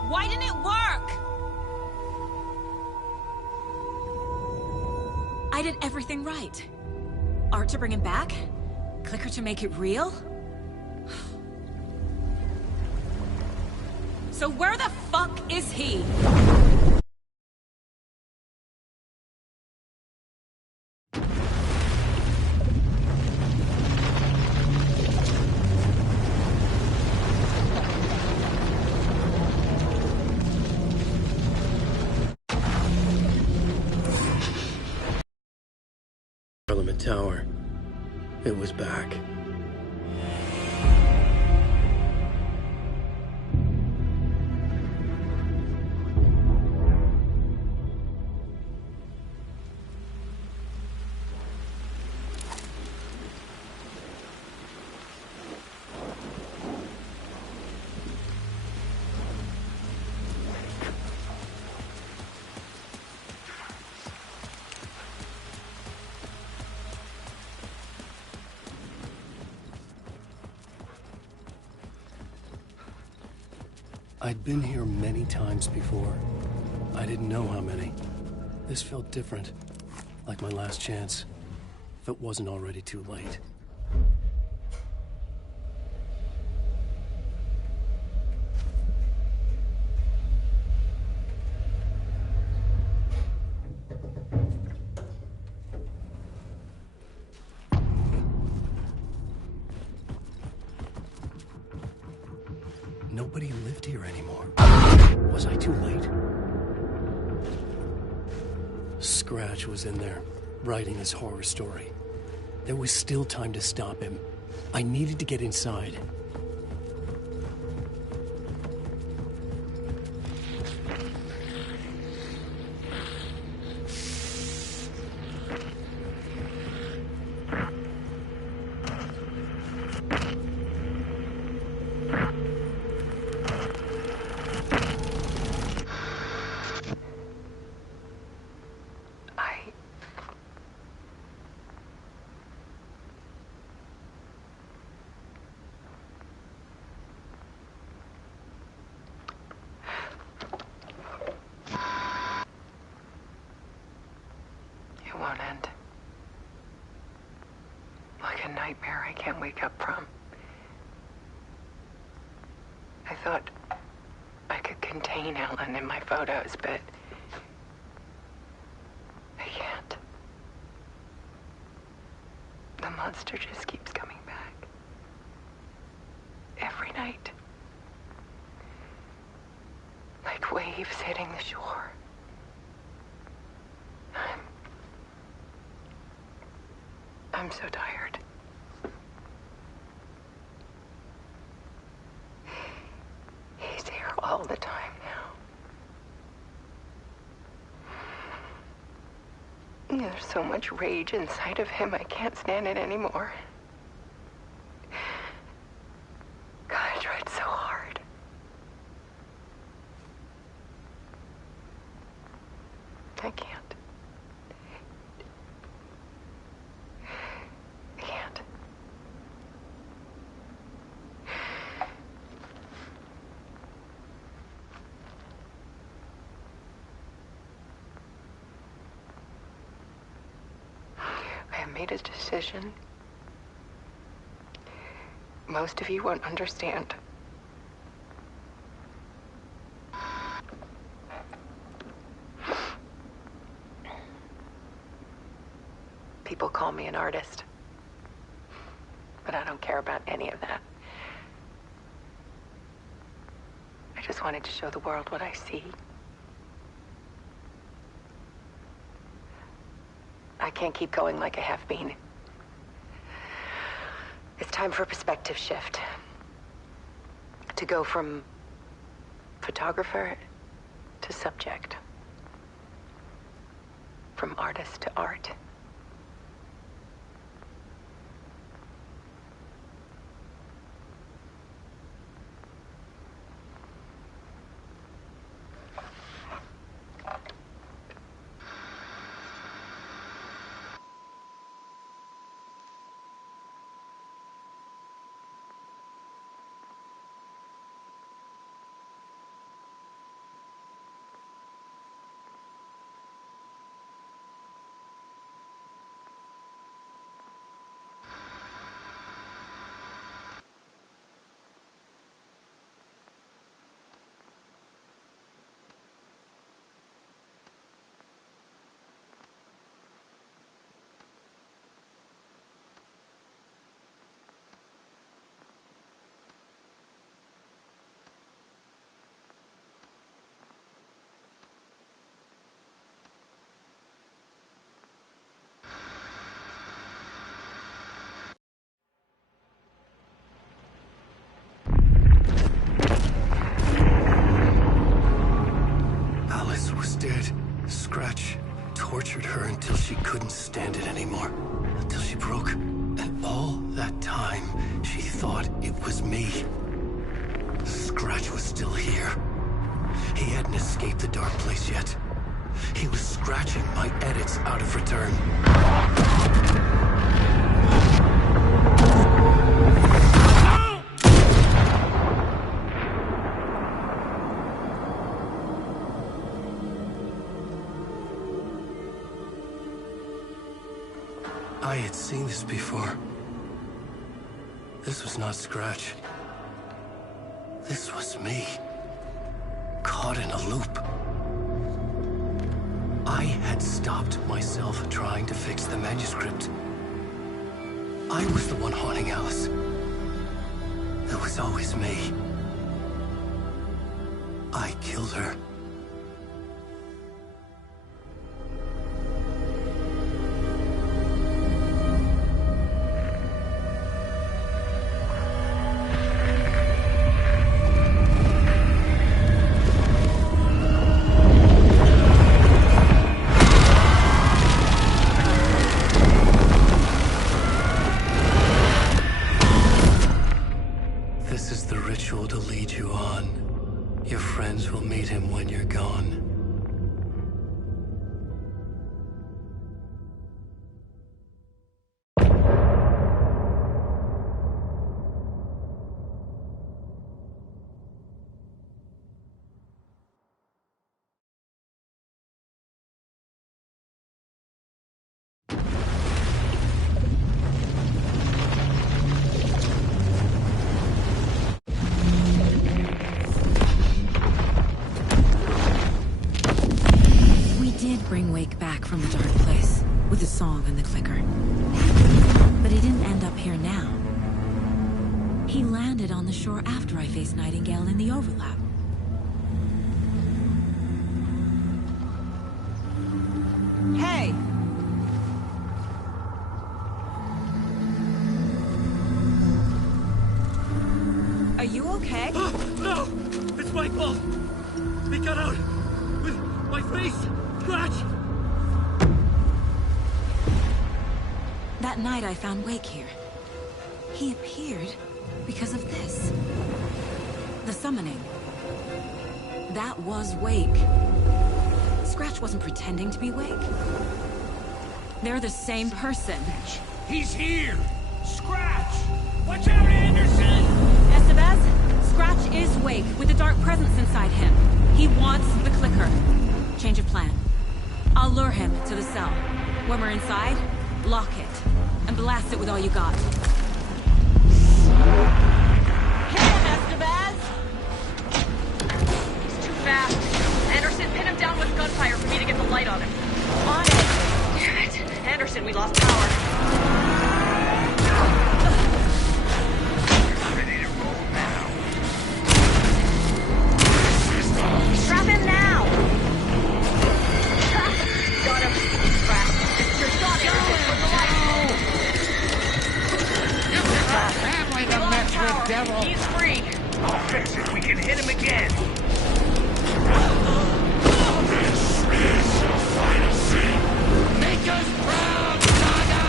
Why didn't it work? I did everything right. Art to bring him back? Clicker to make it real? So where the fuck is he? Parliament Tower. It was back. I'd been here many times before. I didn't know how many. This felt different, like my last chance, if it wasn't already too late. Nobody lived here anymore. Was I too late? Scratch was in there, writing his horror story. There was still time to stop him. I needed to get inside. won't end. Like a nightmare I can't wake up from. I thought I could contain Ellen in my photos, but I can't. The monster just keeps coming back. Every night. Like waves hitting the shore. I'm so tired. He's here all the time now. There's so much rage inside of him, I can't stand it anymore. God, I tried so hard. I can't. I can't. I have made a decision. Most of you won't understand. People call me an artist, but I don't care about any of that. I just wanted to show the world what I see. I can't keep going like I have been. It's time for a perspective shift. To go from photographer to subject. From artist to art. Scratch tortured her until she couldn't stand it anymore. Until she broke. And all that time, she thought it was me. Scratch was still here. He hadn't escaped the dark place yet. He was scratching my edits out of return. I had seen this before. This was not Scratch. This was me. Caught in a loop. I had stopped myself trying to fix the manuscript. I was the one haunting Alice. It was always me. I killed her. This is the ritual to lead you on. Your friends will meet him when did bring Wake back from the dark place, with the song and the clicker. But he didn't end up here now. He landed on the shore after I faced Nightingale in the overlap. Hey! Are you okay? No! It's my fault! He got out with my face scratch! That night I found Wake here. He appeared because of this. The summoning. That was Wake. Scratch wasn't pretending to be Wake. They're the same person. He's here! Scratch! Watch out, Anderson! Estevez, Scratch is Wake with the dark presence inside him. He wants the clicker. Change of plan. I'll lure him to the cell. When we're inside, lock it. And blast it with all you got. Hit him, Estevez! He's too fast. Anderson, pin him down with gunfire for me to get the light on him. On it! Damn it. Anderson, we lost power. Trap him now! Got him. Fast. You're shot, Anderson, from the light. You picked our family to mess with, devil! He's free. I'll fix it. We can hit him again. This is your final scene! Make us proud, Saga!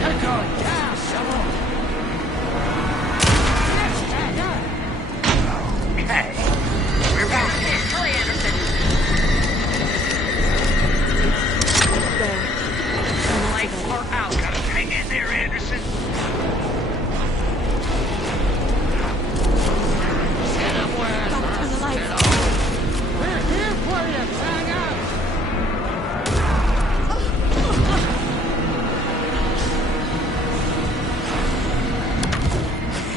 You're going down, devil! Okay. We're back. Hurry, Anderson. There. Lights are out. Gotta hang in there, Anderson. Get him where it hurts, we're here for you, Saga!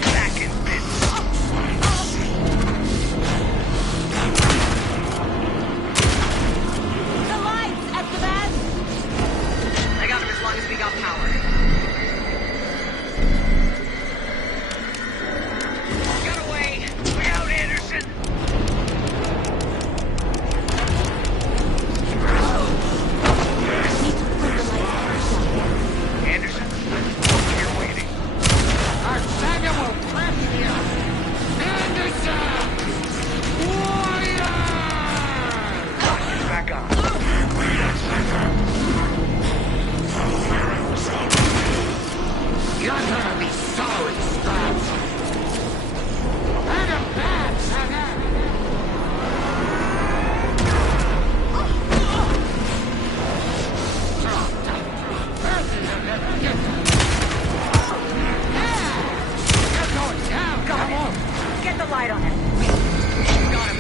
Back in bits. The lights, Estevez! I got him as long as we got power. Get away! Look out, Anderson! Anderson, you're waiting. Our Saga will prep you! Anderson! Warrior! Back on. You're gonna be sorry, Scratch! And a bad Saga! You're going down, Got devil! him. Get the light on him. Got him.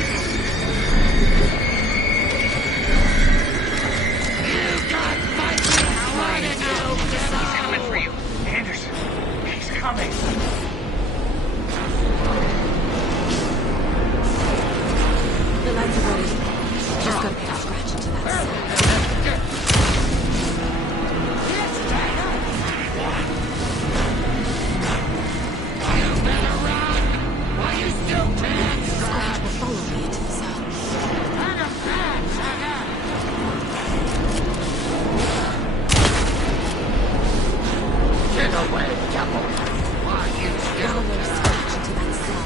You got Vikings riding you, He's devil! coming for you. Anderson, he's coming. The lights are ready. Just gotta get Scratch into that cell. You better run while you still can, Scratch will follow me into the cell. And a bad Saga! Get away, devil! While you still Gotta lure Scratch into that cell.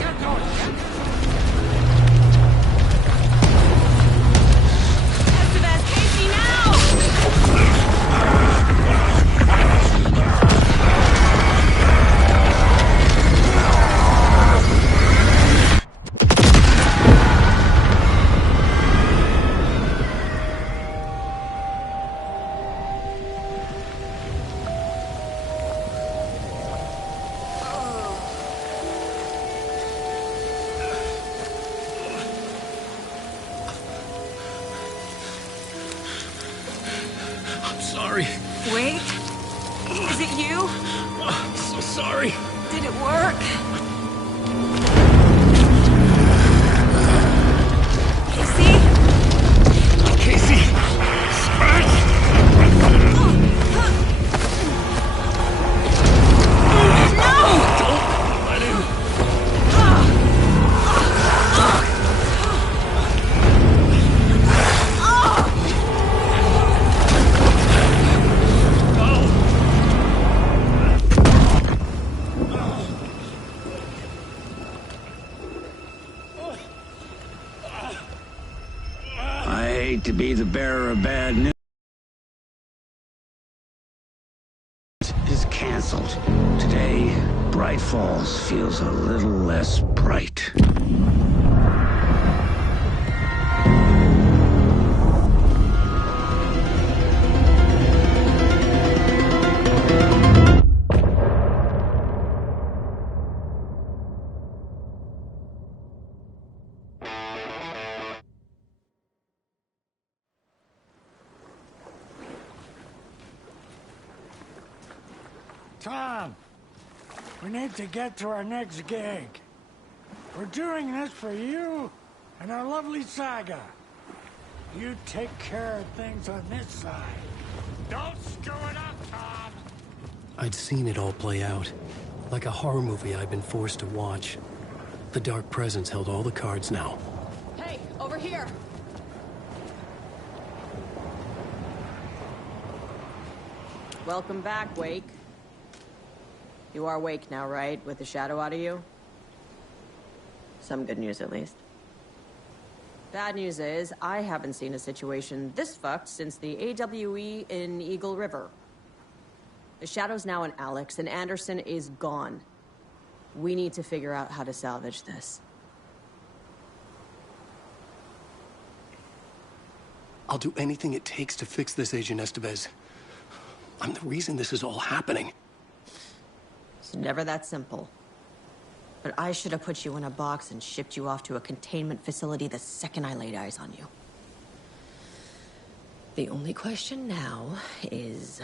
You're going down! Estevez, Casey, now! I'm sorry. Wait? Is it you? I'm so sorry. Did it work? hate to be the bearer of bad news. Is canceled. Today, Bright Falls feels a little less bright. Tom, we need to get to our next gig. We're doing this for you and our lovely Saga. You take care of things on this side. Don't screw it up, Tom! I'd seen it all play out. Like a horror movie I'd been forced to watch. The Dark Presence held all the cards now. Hey, over here! Welcome back, Wake. You are Wake now, right? With the shadow out of you? Some good news, at least. Bad news is, I haven't seen a situation this fucked since the AWE in Eagle River. The shadow's now in Alex, and Anderson is gone. We need to figure out how to salvage this. I'll do anything it takes to fix this, Agent Estevez. I'm the reason this is all happening. It's never that simple. But I should have put you in a box and shipped you off to a containment facility the second I laid eyes on you. The only question now is...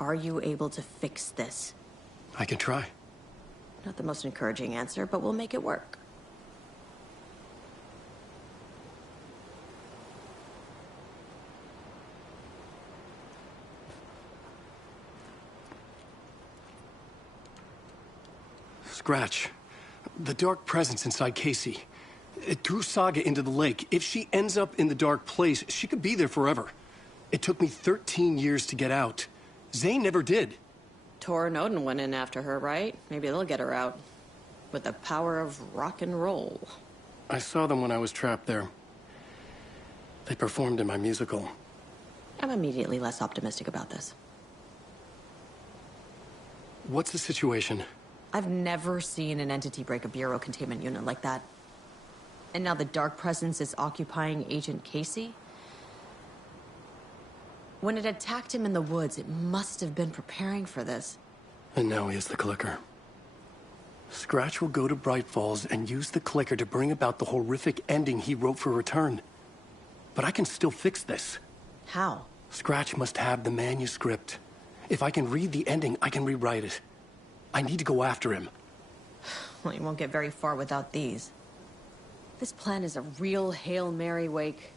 are you able to fix this? I can try. Not the most encouraging answer, but we'll make it work. Scratch. The Dark Presence inside Casey. It threw Saga into the lake. If she ends up in the Dark Place, she could be there forever. It took me 13 years to get out. Zane never did. Tor and Odin went in after her, right? Maybe they'll get her out. With the power of rock and roll. I saw them when I was trapped there. They performed in my musical. I'm immediately less optimistic about this. What's the situation? I've never seen an entity break a bureau containment unit like that. And now the Dark Presence is occupying Agent Casey? When it attacked him in the woods, it must have been preparing for this. And now he has the clicker. Scratch will go to Bright Falls and use the clicker to bring about the horrific ending he wrote for Return. But I can still fix this. How? Scratch must have the manuscript. If I can read the ending, I can rewrite it. I need to go after him. Well, you won't get very far without these. This plan is a real Hail Mary, Wake.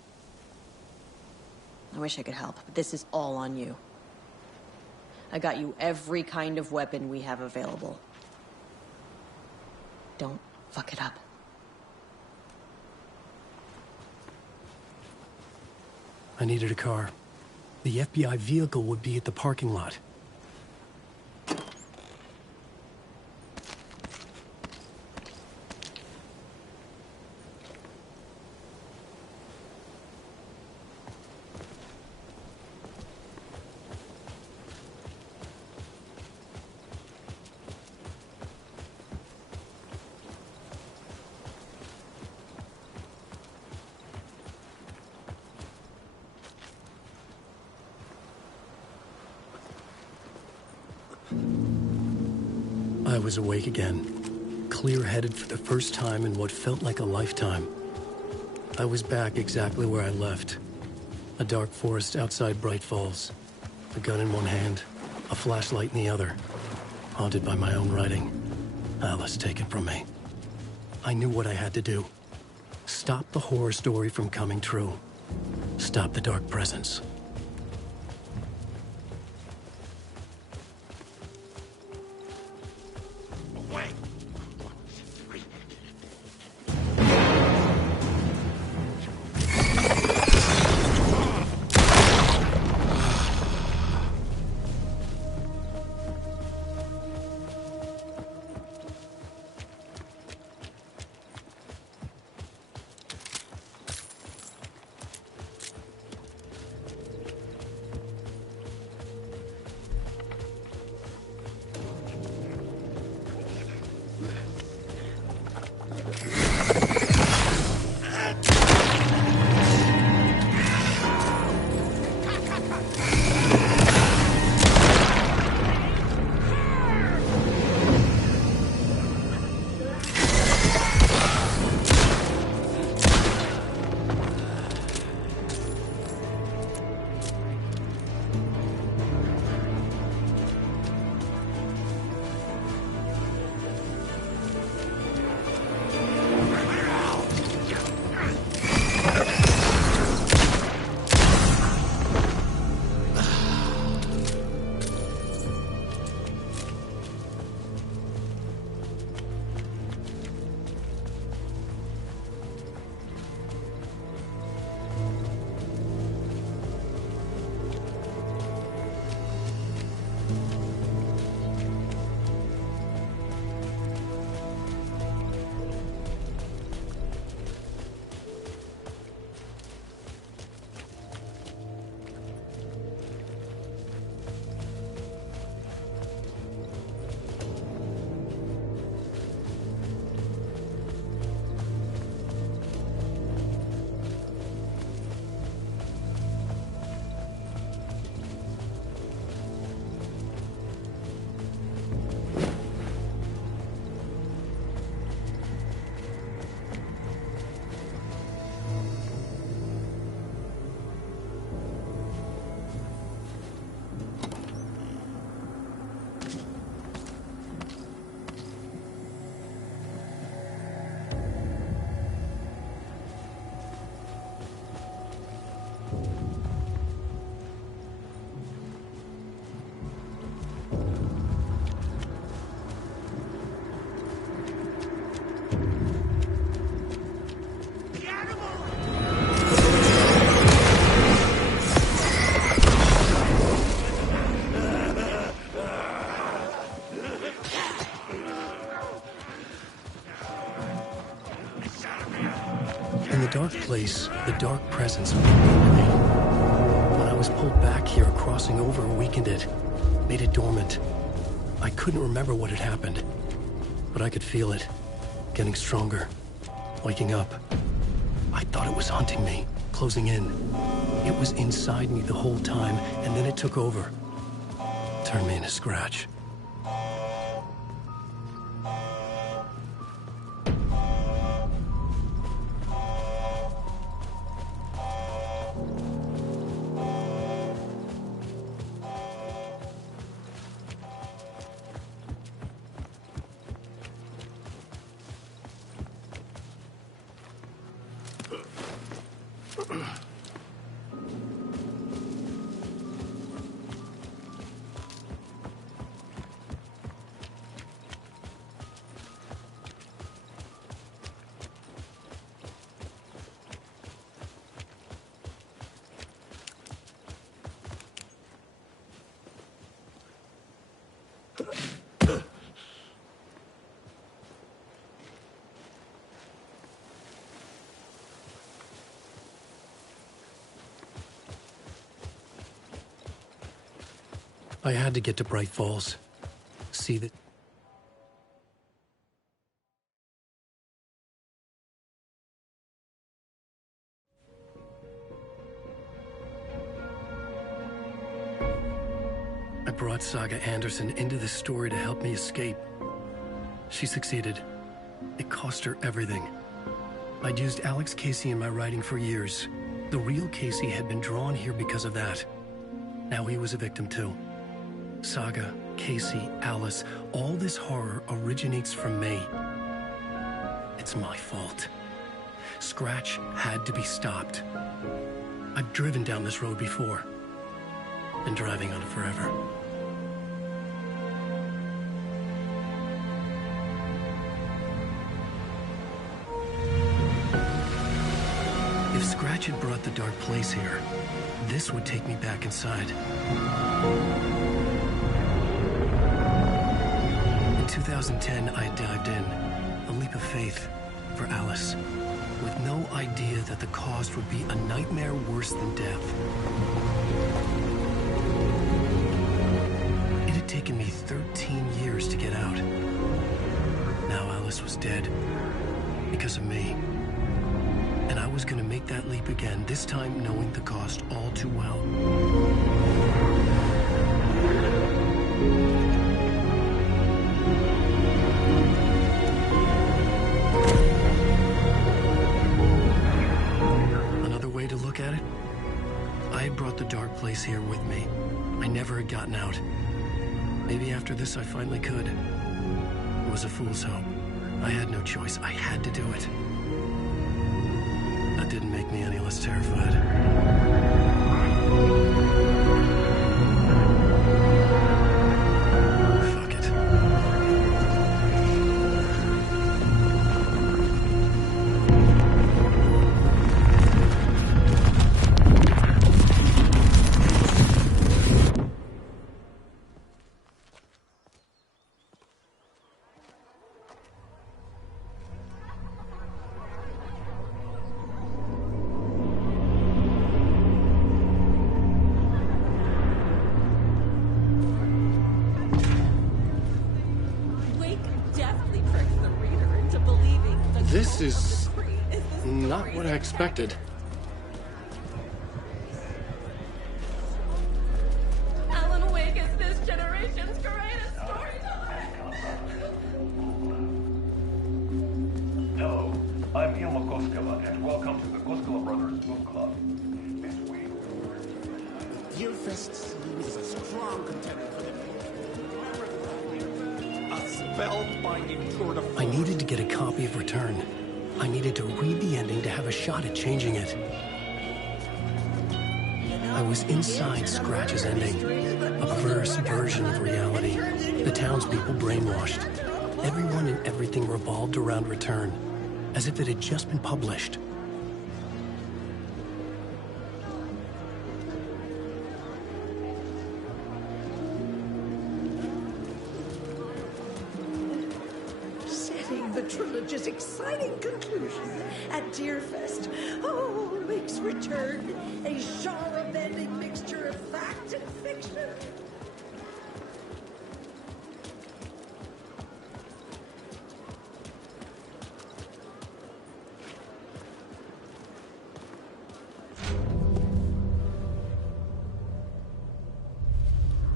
I wish I could help, but this is all on you. I got you every kind of weapon we have available. Don't fuck it up. I needed a car. The FBI vehicle would be at the parking lot. I was awake again, clear-headed for the first time in what felt like a lifetime. I was back exactly where I left. A dark forest outside Bright Falls. A gun in one hand, a flashlight in the other. Haunted by my own writing. Alice taken from me. I knew what I had to do. Stop the horror story from coming true. Stop the Dark Presence. In the dark place, the dark presence weakened me. When I was pulled back here, crossing over weakened it, made it dormant. I couldn't remember what had happened, but I could feel it, getting stronger, waking up. I thought it was hunting me, closing in. It was inside me the whole time, and then it took over. Turned me into Scratch. I had to get to Bright Falls. See that... I brought Saga Anderson into this story to help me escape. She succeeded. It cost her everything. I'd used Alex Casey in my writing for years. The real Casey had been drawn here because of that. Now he was a victim too. Saga, Casey, Alice, all this horror originates from me. It's my fault. Scratch had to be stopped. I've driven down this road before. Been driving on it forever. If Scratch had brought the dark place here, this would take me back inside. In 2010, I dived in, a leap of faith for Alice, with no idea that the cost would be a nightmare worse than death. It had taken me 13 years to get out. Now Alice was dead, because of me. And I was gonna make that leap again, this time knowing the cost all too well. Another way to look at it, I had brought the dark place here with me. I never had gotten out. Maybe after this I finally could. It was a fool's hope. I had no choice. I had to do it. That didn't make me any less terrified. Fuck it. This is not what I expected. Alan Wake is this generation's greatest storyteller. Hello, I'm Ilma Koskela, and welcome to the Koskela Brothers Book Club. This week... Deerfest seems a strong contender for the spellbinding tour de force. I needed to get a copy of Return. I needed to read the ending to have a shot at changing it. I was inside Scratch's ending, a perverse version of reality. The townspeople brainwashed. Everyone and everything revolved around Return, as if it had just been published. The trilogy's exciting conclusion at Deerfest return, a genre-bending mixture of fact and fiction.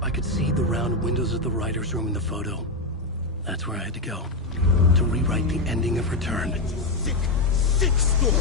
I could see the round windows of the writer's room in the photo. That's where I had to go. To rewrite the ending of Return. Sick story.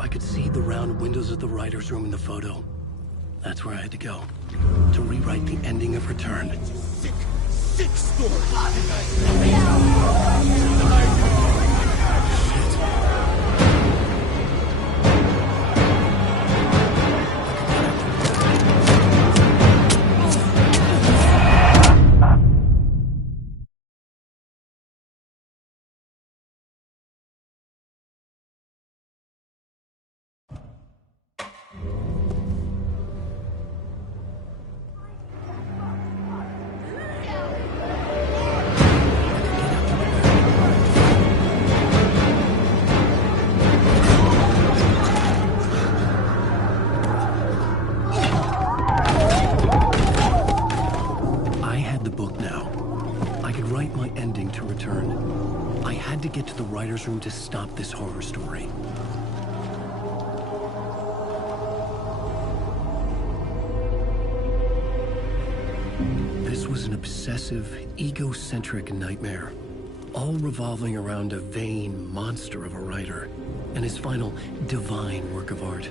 I could see the round windows of the writer's room in the photo. That's where I had to go. To rewrite the ending of Return. Sick story. Get to the writer's room to stop this horror story. This was an obsessive, egocentric nightmare, all revolving around a vain monster of a writer and his final divine work of art,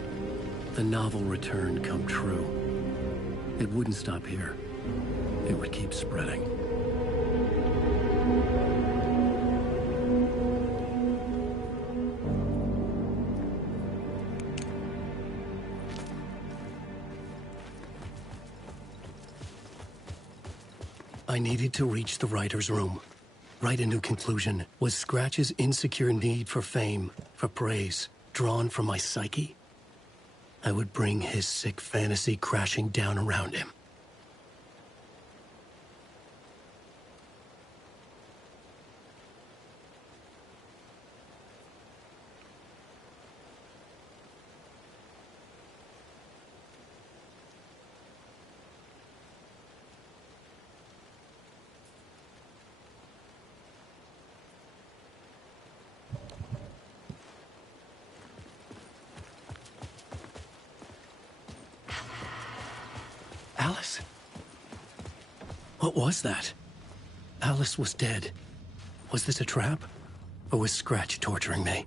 the novel Return come true. It wouldn't stop here. It would keep spreading. I needed to reach the writer's room. Write a new conclusion. Was Scratch's insecure need for fame, for praise, drawn from my psyche? I would bring his sick fantasy crashing down around him. Alice? What was that? Alice was dead. Was this a trap? Or was Scratch torturing me?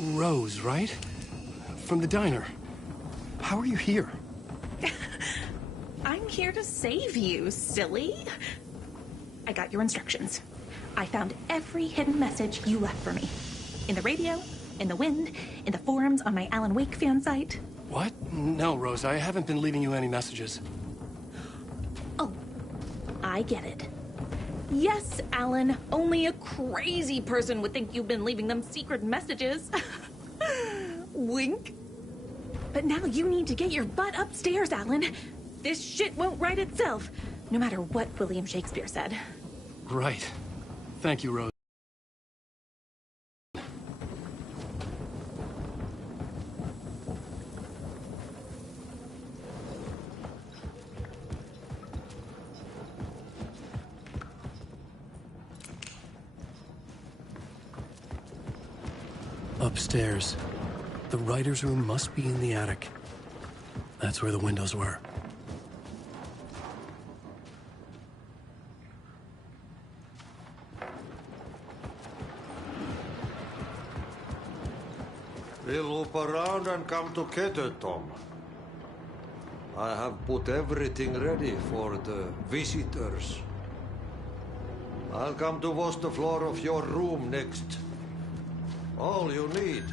Rose, right? From the diner. How are you here? I'm here to save you, silly. I got your instructions. I found every hidden message you left for me. In the radio, in the wind, in the forums on my Alan Wake fan site. What? No, Rose, I haven't been leaving you any messages. Oh, I get it. Yes, Alan, only a crazy person would think you've been leaving them secret messages. Wink. But now you need to get your butt upstairs, Alan. This shit won't right itself, no matter what William Shakespeare said. Right. Thank you, Rose. Upstairs. The writer's room must be in the attic. That's where the windows were. We'll loop around and come together, Tom. I have put everything ready for the visitors. I'll come to wash the floor of your room next. All you need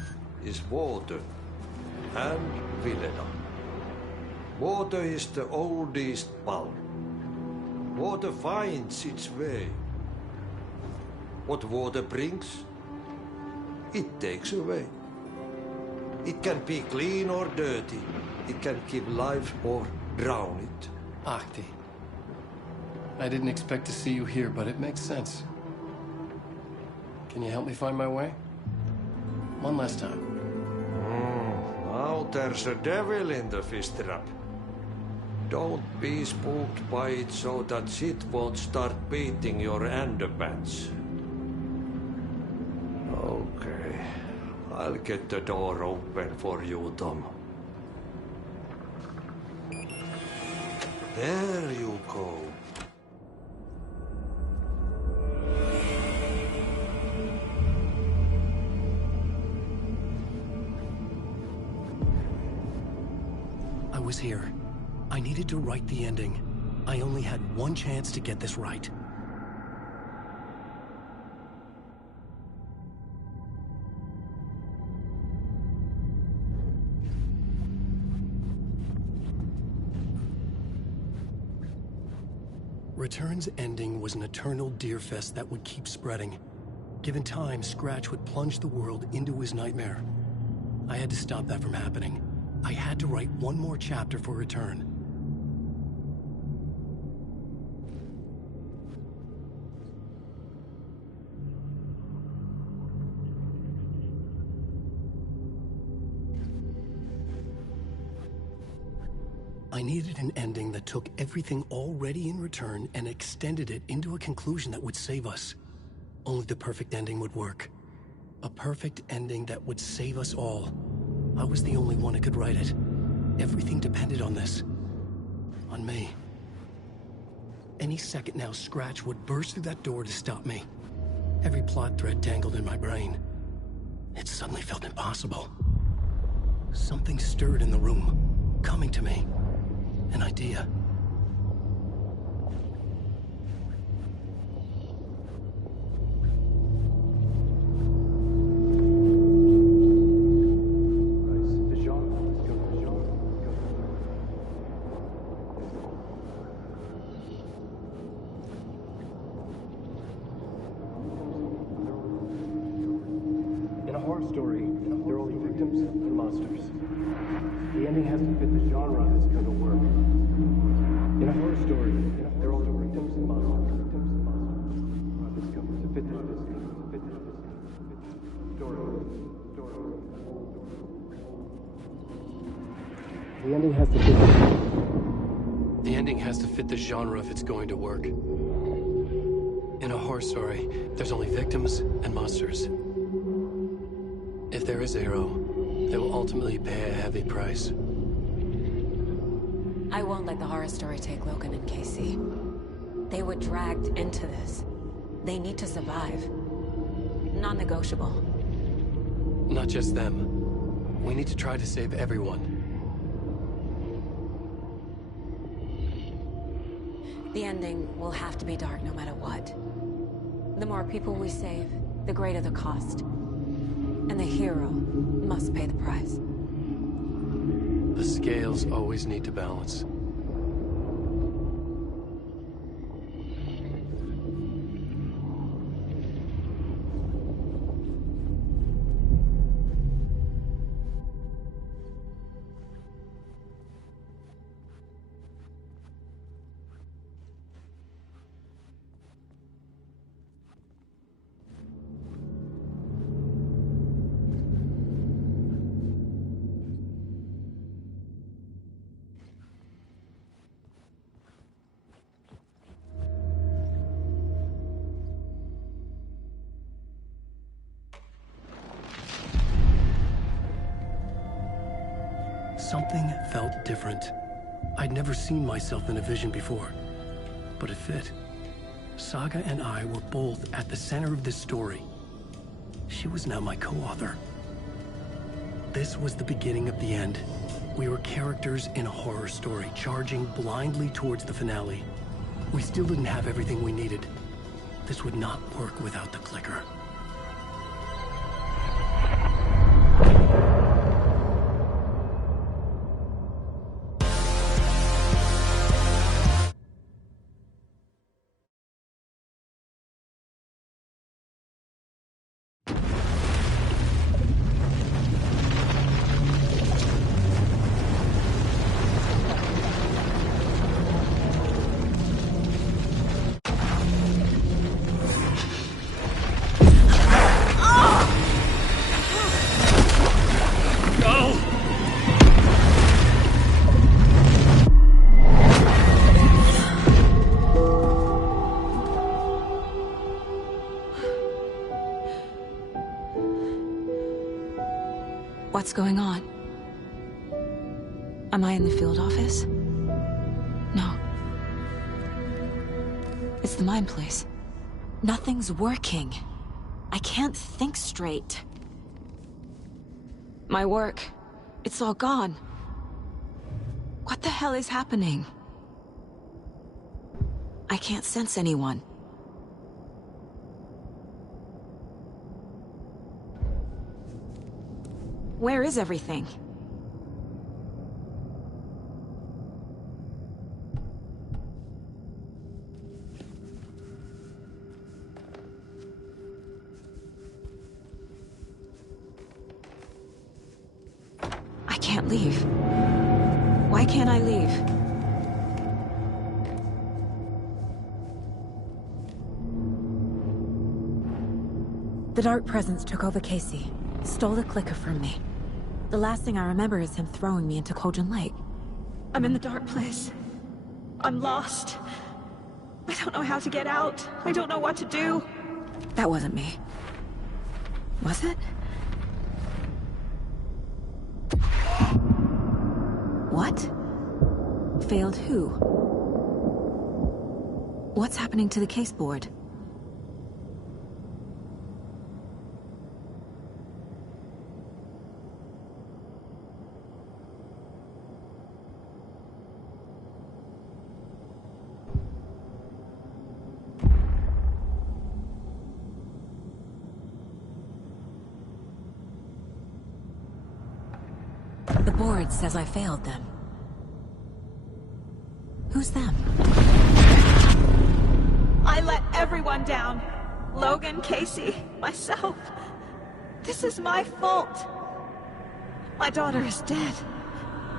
is water and Vilena. Water is the oldest bulb. Water finds its way. What water brings, it takes away. It can be clean or dirty. It can give life or drown it. Ahti. I didn't expect to see you here, but it makes sense. Can you help me find my way? One last time. Now there's a devil in the fish trap. Don't be spooked by it so that shit won't start beating your underpants. Okay. I'll get the door open for you, Tom. There you go. I was here. I needed to write the ending. I only had one chance to get this right. Return's ending was an eternal deerfest that would keep spreading. Given time, Scratch would plunge the world into his nightmare. I had to stop that from happening. I had to write one more chapter for Return. I needed an ending that took everything already in Return and extended it into a conclusion that would save us. Only the perfect ending would work. A perfect ending that would save us all. I was the only one who could write it. Everything depended on this. On me. Any second now, Scratch would burst through that door to stop me. Every plot thread tangled in my brain. It suddenly felt impossible. Something stirred in the room, coming to me. An idea. In a horror story, there are only victims and monsters. The ending has to fit the genre that's going to work. In a horror story, there are only victims and monsters. This comes to fit this story. The ending has to fit. The ending has to fit the genre if it's going to work. In a horror story, there's only victims and monsters. If there is Arrow, they will ultimately pay a heavy price. I won't let the horror story take Logan and Casey. They were dragged into this. They need to survive. Non-negotiable. Not just them. We need to try to save everyone. The ending will have to be dark no matter what. The more people we save, the greater the cost. And the hero must pay the price. The scales always need to balance. Something felt different. I'd never seen myself in a vision before, but it fit. Saga and I were both at the center of this story. She was now my co-author. This was the beginning of the end. We were characters in a horror story, charging blindly towards the finale. We still didn't have everything we needed. This would not work without the clicker. What's going on? Am I in the field office? No. It's the mine place. Nothing's working. I can't think straight. My work, it's all gone. What the hell is happening? I can't sense anyone. Where is everything? I can't leave. Why can't I leave? The Dark Presence took over Casey. Stole the clicker from me. The last thing I remember is him throwing me into Cauldron Lake. I'm in the dark place. I'm lost. I don't know how to get out. I don't know what to do. That wasn't me. Was it? What? Failed who? What's happening to the case board? The board says I failed them. Who's them? I let everyone down. Logan, Casey, myself. This is my fault. My daughter is dead.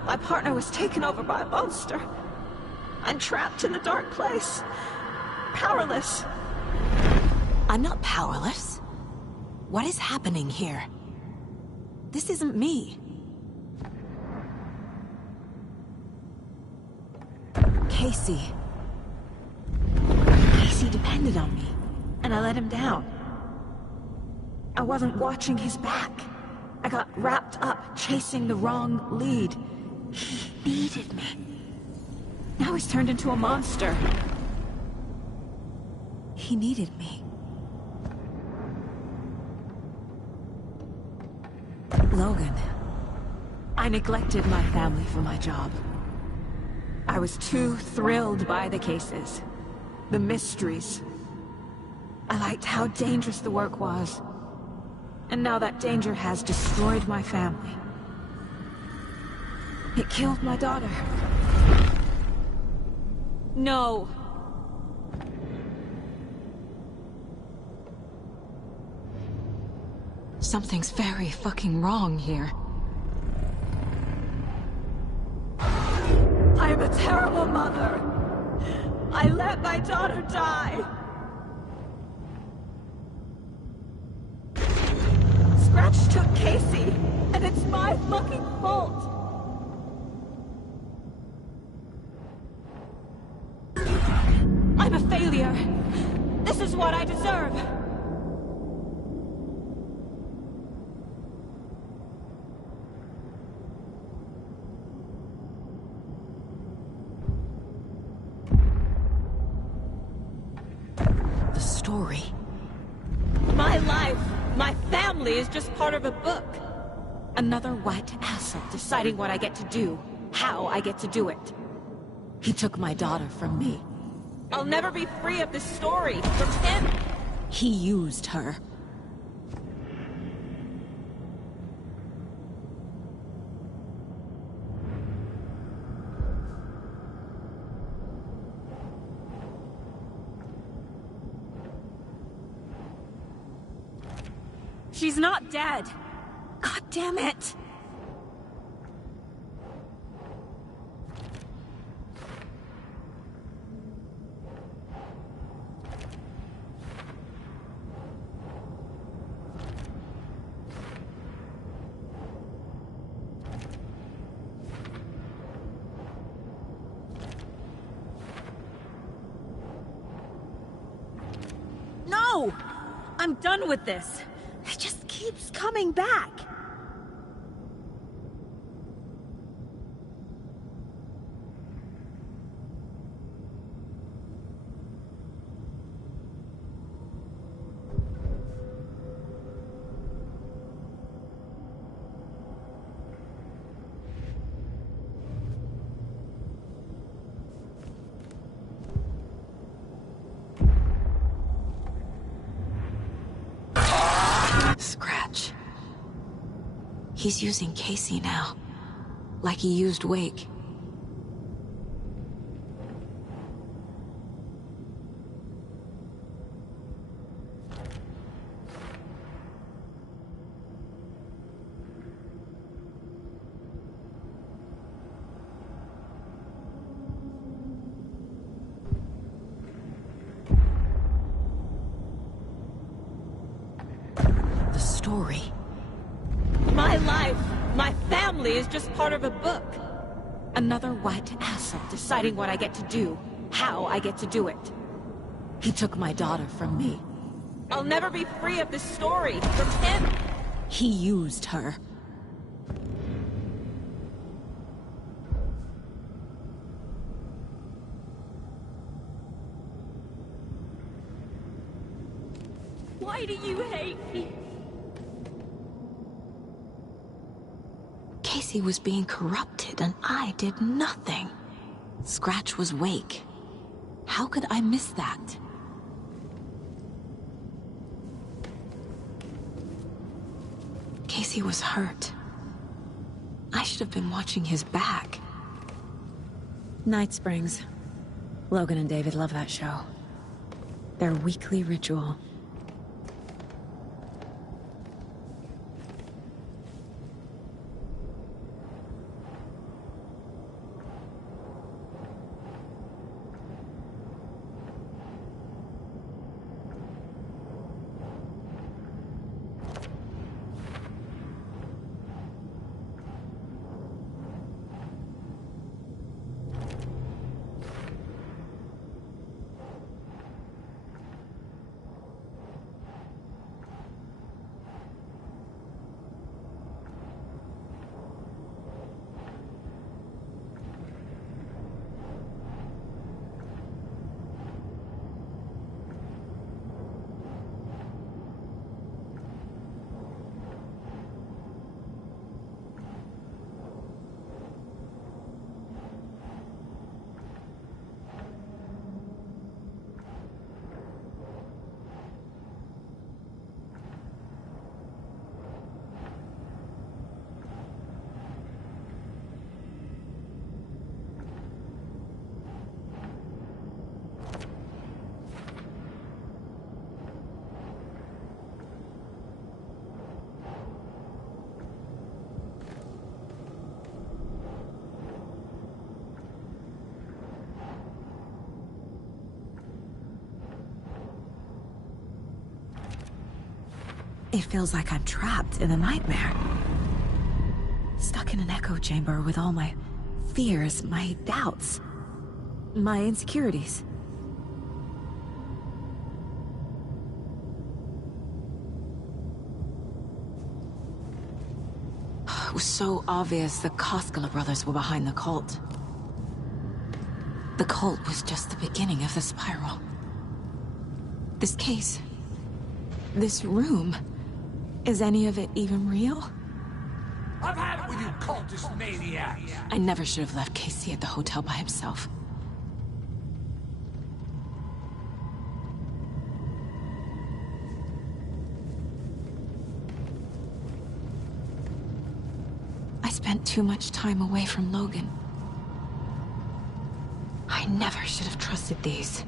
My partner was taken over by a monster. I'm trapped in the dark place. Powerless. I'm not powerless. What is happening here? This isn't me. Casey. Casey depended on me, and I let him down. I wasn't watching his back. I got wrapped up chasing the wrong lead. He needed me. Now he's turned into a monster. He needed me. Logan. I neglected my family for my job. I was too thrilled by the cases. The mysteries. I liked how dangerous the work was. And now that danger has destroyed my family. It killed my daughter. No. Something's very fucking wrong here. I am a terrible mother. I let my daughter die. Scratch took Casey, and it's my fucking fault. I'm a failure. This is what I deserve. The story. My life, my family is just part of a book. Another white asshole deciding what I get to do, how I get to do it. He took my daughter from me. I'll never be free of this story from him. He used her. She's not dead. God damn it. No! I'm done with this. It just keeps coming back. Scratch. He's using Casey now. Like he used Wake. The story. My life, my family is just part of a book. Another white asshole deciding what I get to do, how I get to do it. He took my daughter from me. I'll never be free of this story from him. He used her. Why do you hate me? Casey was being corrupted and I did nothing. Scratch was Wake. How could I miss that? Casey was hurt. I should have been watching his back. Night Springs. Logan and David love that show. Their weekly ritual. It feels like I'm trapped in a nightmare. Stuck in an echo chamber with all my fears, my doubts, my insecurities. It was so obvious the Koskela brothers were behind the cult. The cult was just the beginning of the spiral. This case, this room, is any of it even real? I've had it with you cultist maniacs! I never should have left Casey at the hotel by himself. I spent too much time away from Logan. I never should have trusted these.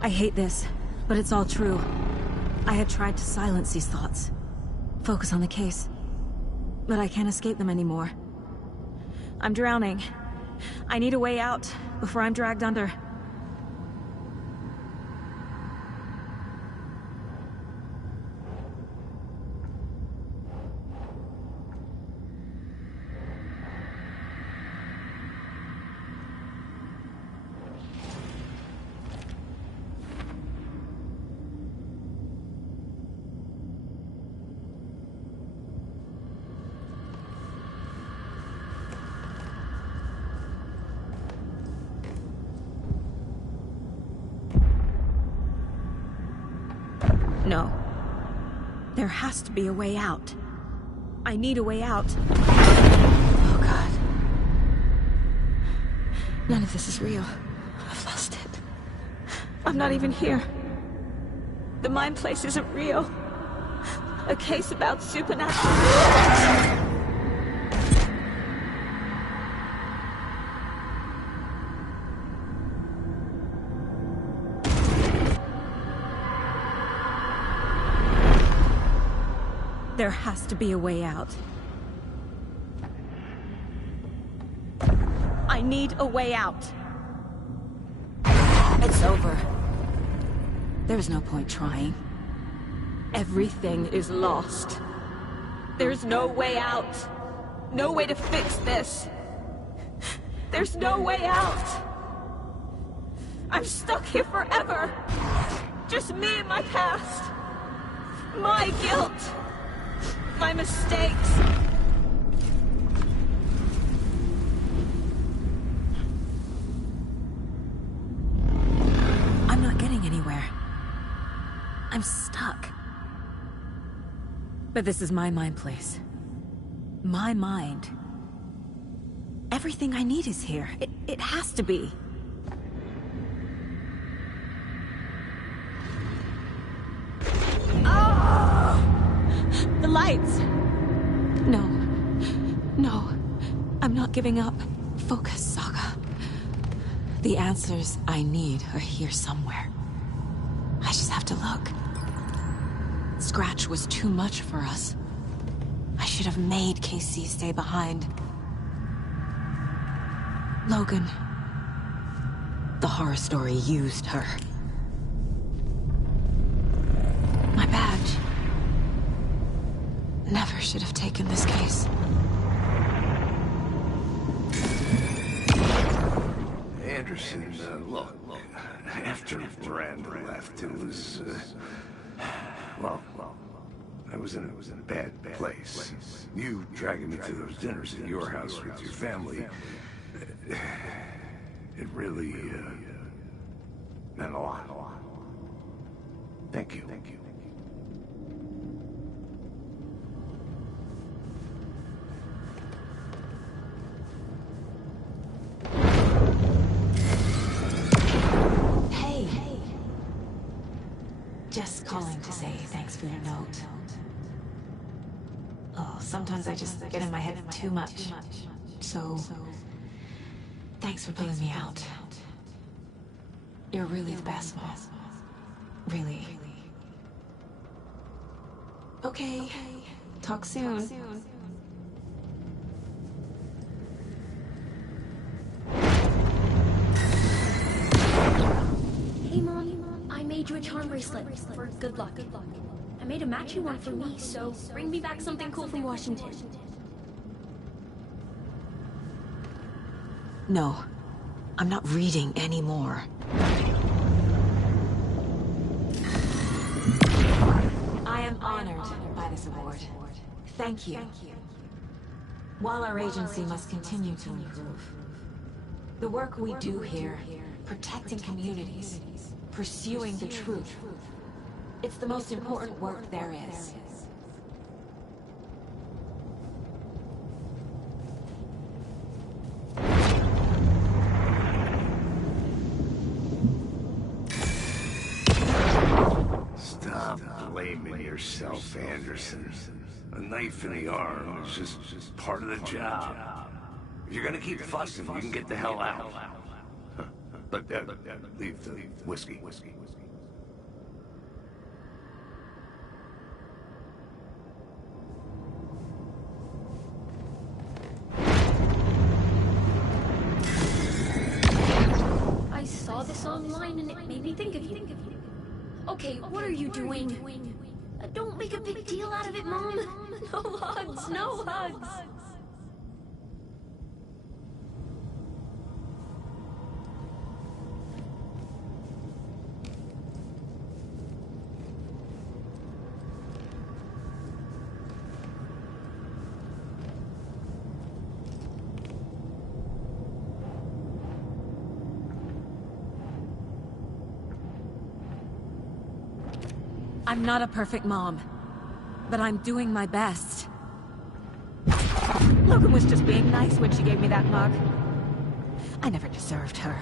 I hate this, but it's all true. I had tried to silence these thoughts, focus on the case, but I can't escape them anymore. I'm drowning. I need a way out before I'm dragged under. No. There has to be a way out. I need a way out. Oh, God. None of this is real. I've lost it. I'm not even here. The mind place isn't real. A case about supernatural... There has to be a way out. I need a way out. It's over. There's no point trying. Everything is lost. There's no way out. No way to fix this. There's no way out. I'm stuck here forever. Just me and my past. My guilt. My mistakes. I'm not getting anywhere. I'm stuck. But this is my mind place. My mind. Everything I need is here. It has to be. The lights! No. No. I'm not giving up. Focus, Saga. The answers I need are here somewhere. I just have to look. Scratch was too much for us. I should have made Casey stay behind. Logan. The horror story used her. My badge. Never should have taken this case. Anderson, look, after Miranda left, it was, well, I was in a bad place. You dragging me to those dinners at your house with your family, It really, meant a lot. Thank you. Hey. Just calling to say thanks for your note. Oh, sometimes I just get in my head too much. So, thanks for pulling me out. You're really the best, Mom. Really. Okay. Talk soon. Hey, Mom. I made you a charm bracelet for good luck. I made a matching one for me, so bring me back something cool from Washington. No. I'm not reading anymore. I am honored by this award. Thank you. While our agency must continue to improve, the work we do here, protecting communities, pursuing the truth, it's the most important work there is. Stop blaming yourself, Anderson. A knife in the arm is just part of the job. If you're gonna keep fussing, you can get the hell out. But leave the whiskey. I saw this online and it made me think of you. Okay, what are you doing? Don't make a big deal out of it, Mom. No hugs, no hugs. I'm not a perfect mom, but I'm doing my best. Logan was just being nice when she gave me that mug. I never deserved her.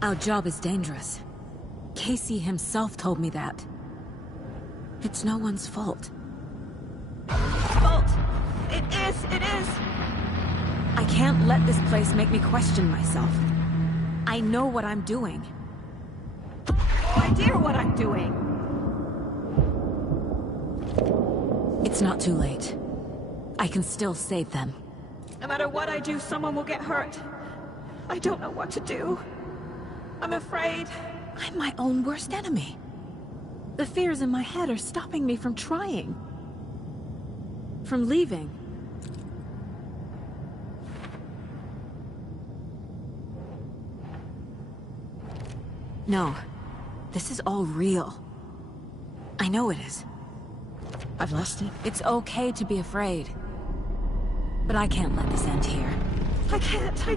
Our job is dangerous. Casey himself told me that. It's no one's fault. Fault! It is! I can't let this place make me question myself. I know what I'm doing. No idea what I'm doing! It's not too late. I can still save them. No matter what I do, someone will get hurt. I don't know what to do. I'm afraid. I'm my own worst enemy. The fears in my head are stopping me from trying. From leaving. No. This is all real. I know it is. I've lost it. It's okay to be afraid. But I can't let this end here. I can't!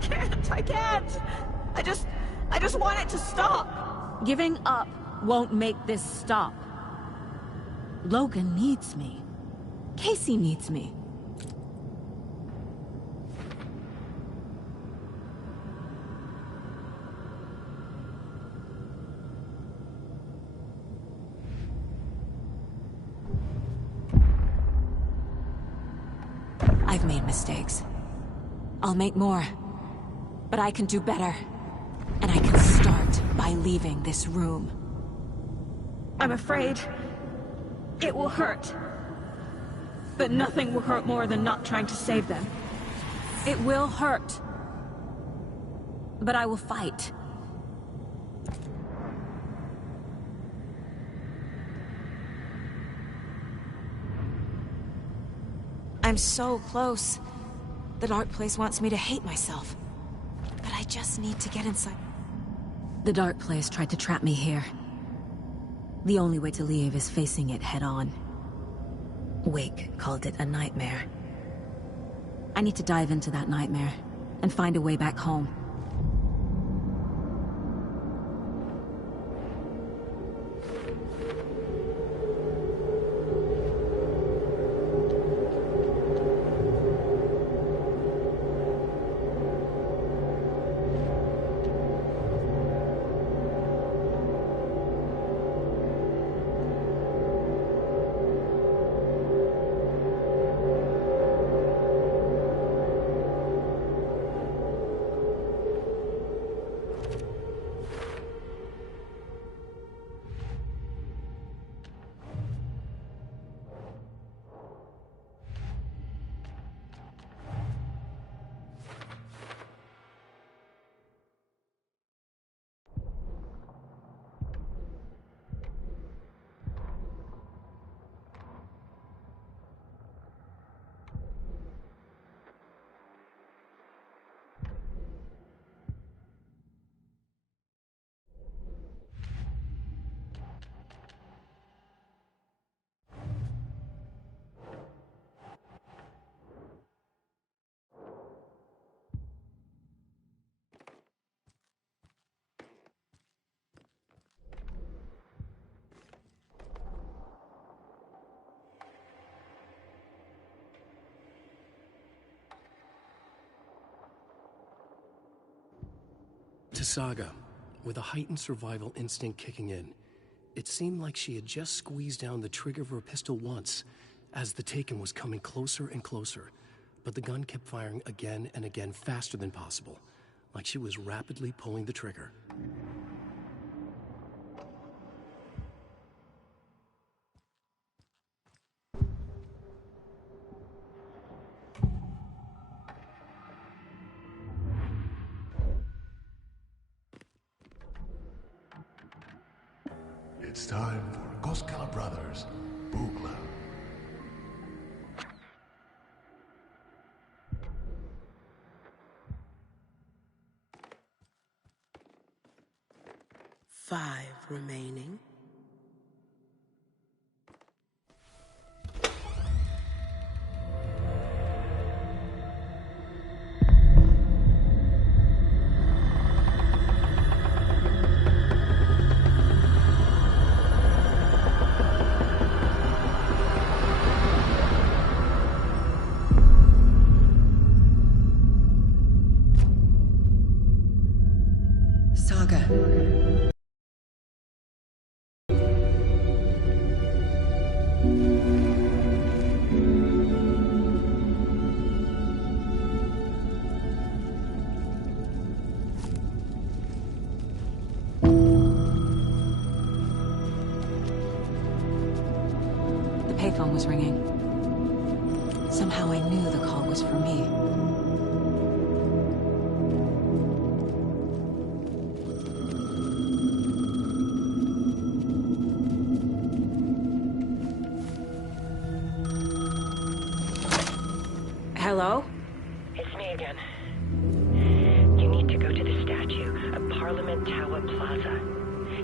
I just want it to stop! Giving up won't make this stop. Logan needs me. Casey needs me. I've made mistakes. I'll make more. But I can do better. And I can start by leaving this room. I'm afraid it will hurt. But nothing will hurt more than not trying to save them. It will hurt. But I will fight. I'm so close. The dark place wants me to hate myself. But I just need to get inside. The dark place tried to trap me here. The only way to leave is facing it head-on. Wake called it a nightmare. I need to dive into that nightmare and find a way back home. To Saga, with a heightened survival instinct kicking in, it seemed like she had just squeezed down the trigger of her pistol once, as the Taken was coming closer and closer, but the gun kept firing again and again faster than possible, like she was rapidly pulling the trigger. It's time for Koskela Brothers Book Club. Five remaining. Saga. The payphone was ringing. Somehow I knew the call was for me. Hello? It's me again. You need to go to the statue at Parliament Tower Plaza.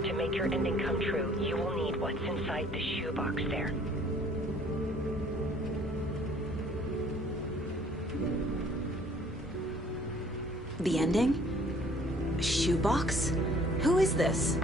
To make your ending come true, you will need what's inside the shoebox there. The ending? A shoebox? Who is this?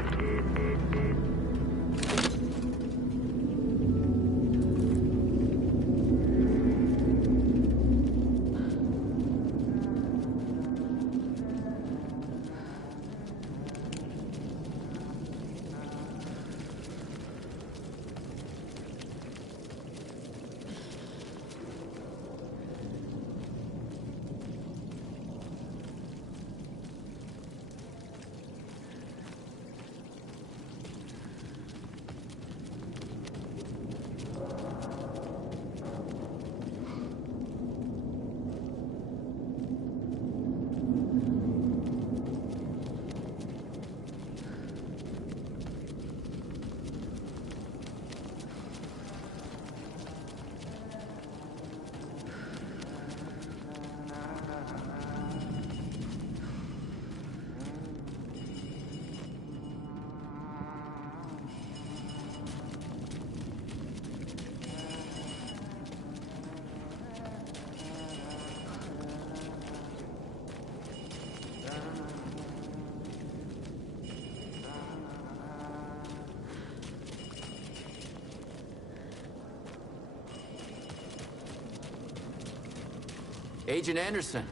Agent Anderson.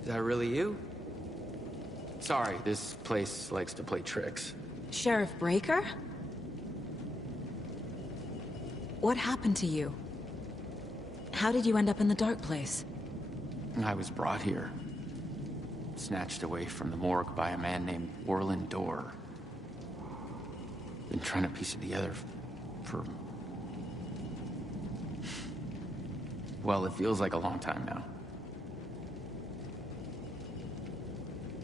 Is that really you? Sorry, this place likes to play tricks. Sheriff Breaker? What happened to you? How did you end up in the dark place? I was brought here. Snatched away from the morgue by a man named Orland Dorr. Been trying to piece it together for... well, it feels like a long time now.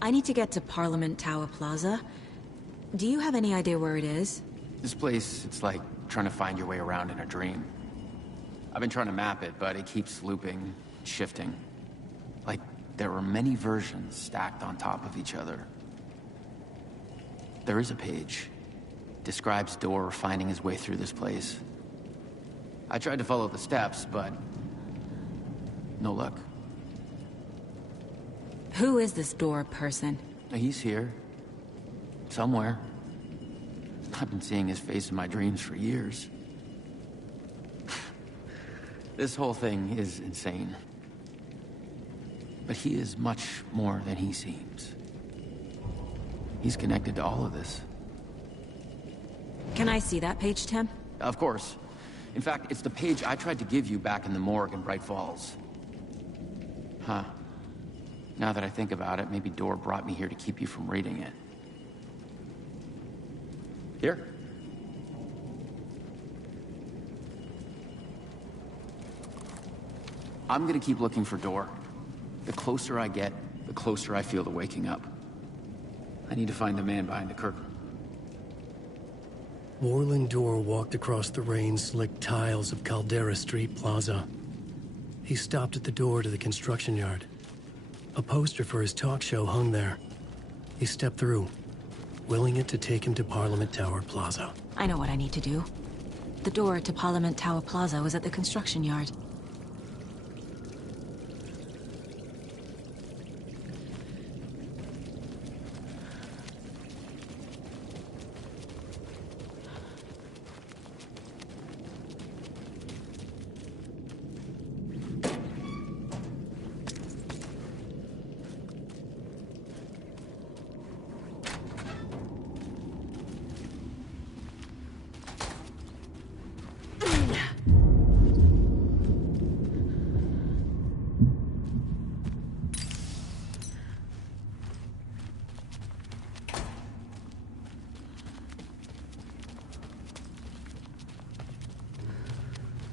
I need to get to Parliament Tower Plaza. Do you have any idea where it is? This place, it's like trying to find your way around in a dream. I've been trying to map it, but it keeps looping, shifting. Like there were many versions stacked on top of each other. There is a page. Describes Dorr finding his way through this place. I tried to follow the steps, but no luck. Who is this Dorr person? He's here. Somewhere. I've been seeing his face in my dreams for years. This whole thing is insane. But he is much more than he seems. He's connected to all of this. Can I see that page, Tim? Of course. In fact, it's the page I tried to give you back in the morgue in Bright Falls. Huh. Now that I think about it, maybe Dorr brought me here to keep you from reading it. Here. I'm gonna keep looking for Dorr. The closer I get, the closer I feel to waking up. I need to find the man behind the curtain. Orland Dorr walked across the rain-slicked tiles of Caldera Street Plaza. He stopped at the door to the construction yard. A poster for his talk show hung there. He stepped through, willing it to take him to Parliament Tower Plaza. I know what I need to do. The door to Parliament Tower Plaza was at the construction yard.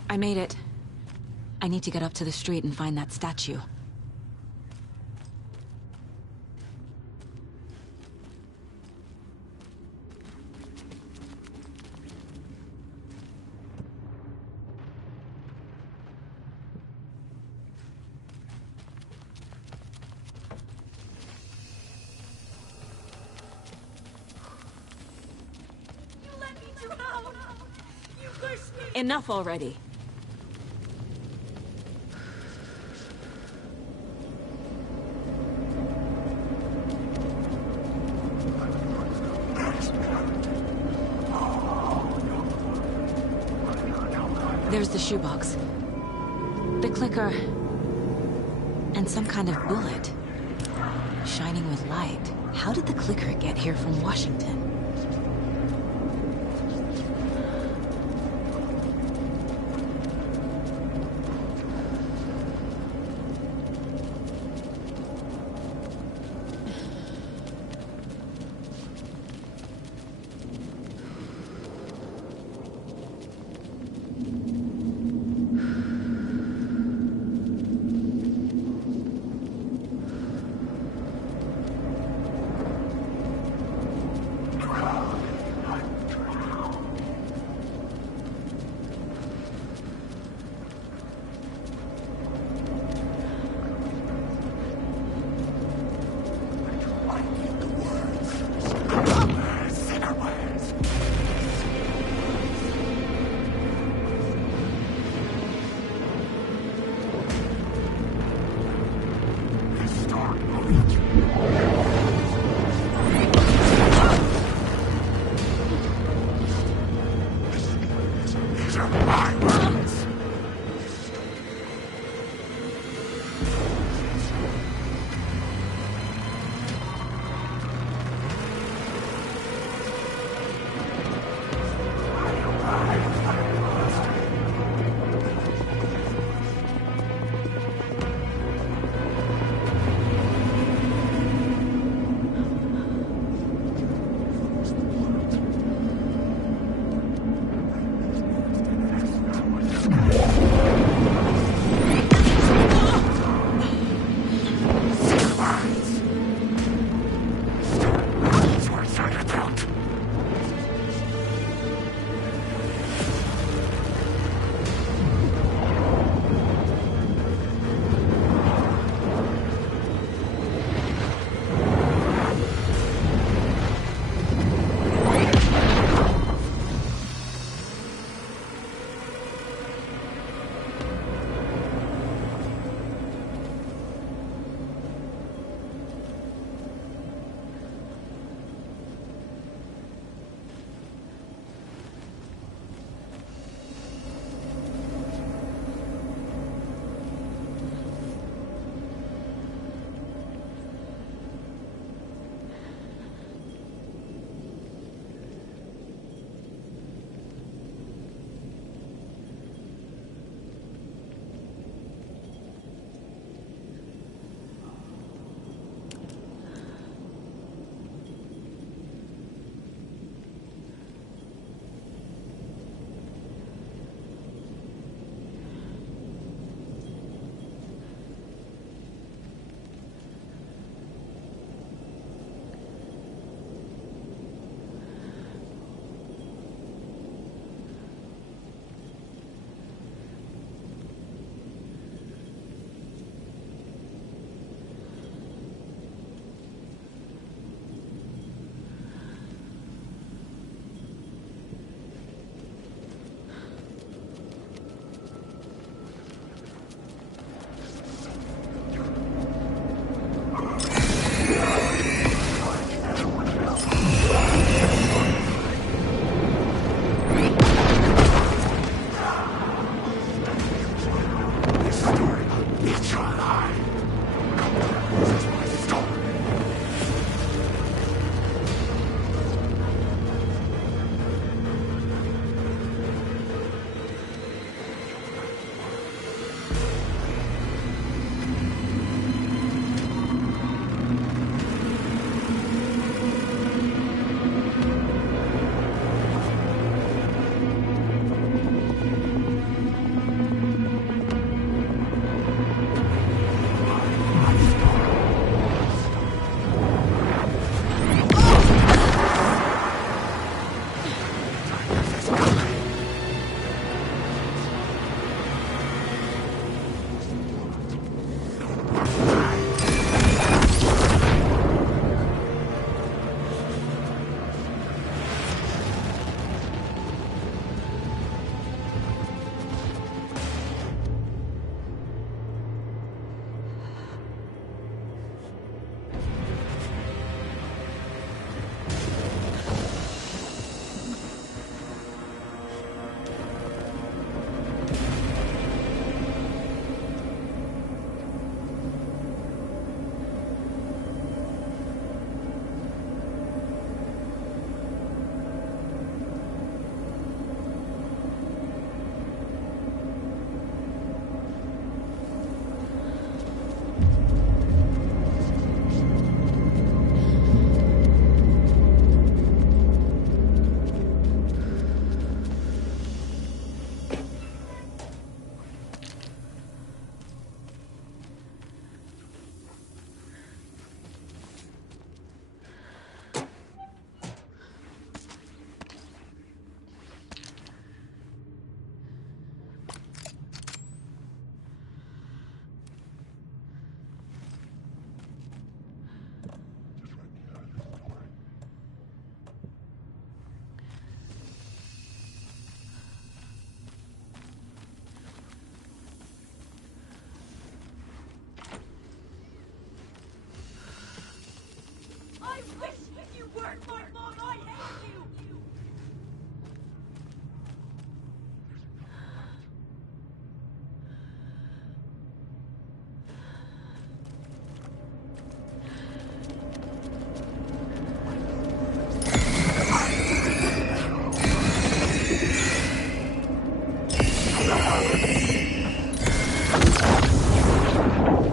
I made it. I need to get up to the street and find that statue. You let me drown! You pushed me! Enough already. There's the shoebox. The clicker. And some kind of bullet. Shining with light. How did the clicker get here from Washington?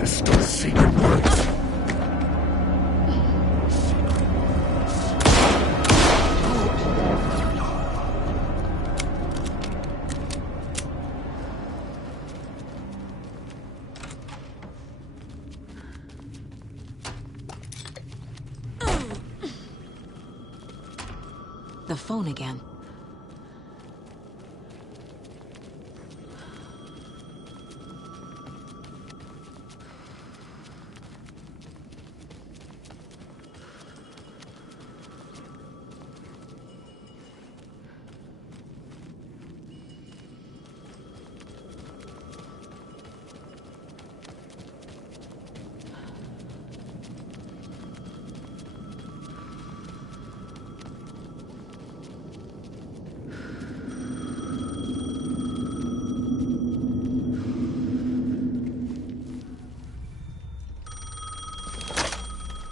This does secret works. The phone again.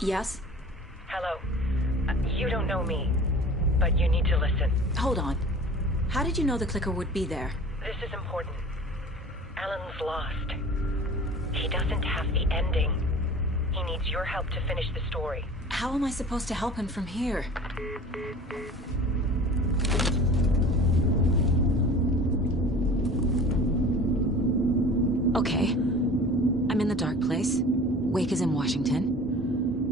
Yes? Hello. You don't know me, but you need to listen. Hold on. How did you know the clicker would be there? This is important. Alan's lost. He doesn't have the ending. He needs your help to finish the story. How am I supposed to help him from here? Okay. I'm in the dark place. Wake is in Washington.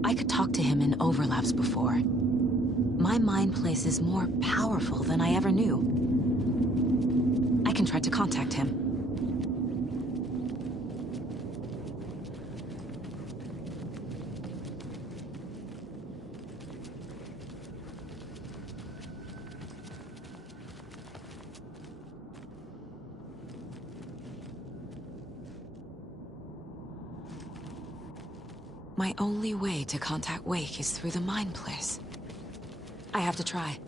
I could talk to him in overlaps before. My mind place is more powerful than I ever knew. I can try to contact him. My only way to contact Wake is through the mind place. I have to try.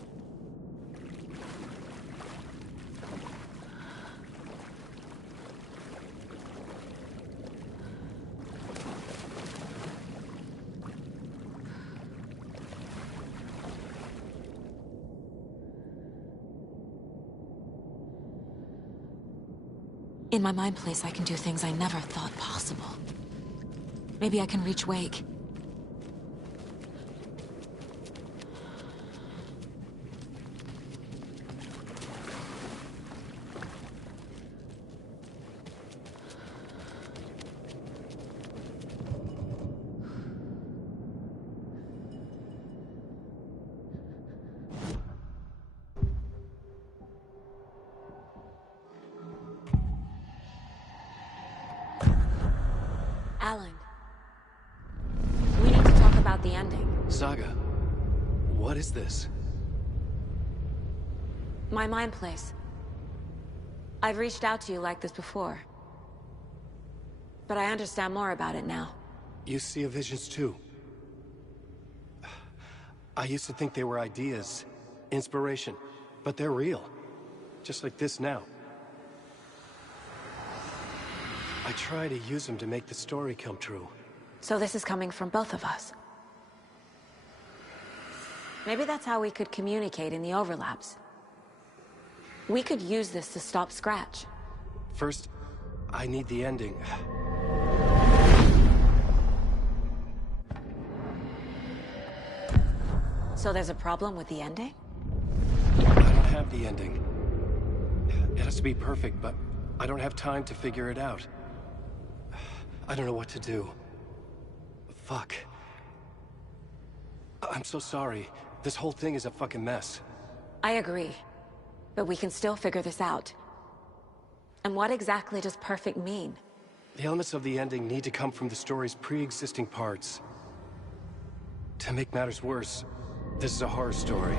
In my mind place, I can do things I never thought possible. Maybe I can reach Wake. Alan. We need to talk about the ending. Saga, what is this? My mind place. I've reached out to you like this before. But I understand more about it now. You see visions too. I used to think they were ideas, inspiration, but they're real. Just like this now. I try to use them to make the story come true. So this is coming from both of us. Maybe that's how we could communicate in the overlaps. We could use this to stop Scratch. First, I need the ending. So there's a problem with the ending? I don't have the ending. It has to be perfect, but I don't have time to figure it out. I don't know what to do. Fuck. I'm so sorry. This whole thing is a fucking mess. I agree. But we can still figure this out. And what exactly does perfect mean? The elements of the ending need to come from the story's pre-existing parts. To make matters worse, this is a horror story.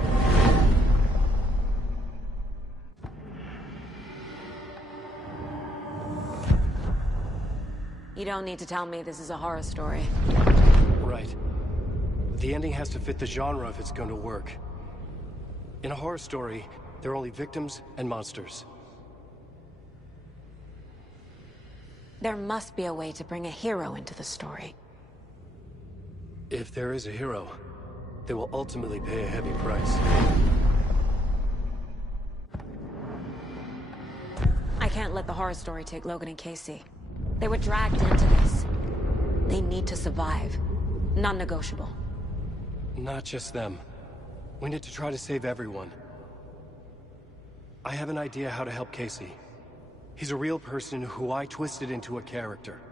You don't need to tell me this is a horror story. Right. The ending has to fit the genre if it's going to work. In a horror story, there are only victims and monsters. There must be a way to bring a hero into the story. If there is a hero, they will ultimately pay a heavy price. I can't let the horror story take Logan and Casey. They were dragged into this. They need to survive. Non-negotiable. Not just them. We need to try to save everyone. I have an idea how to help Casey. He's a real person who I twisted into a character.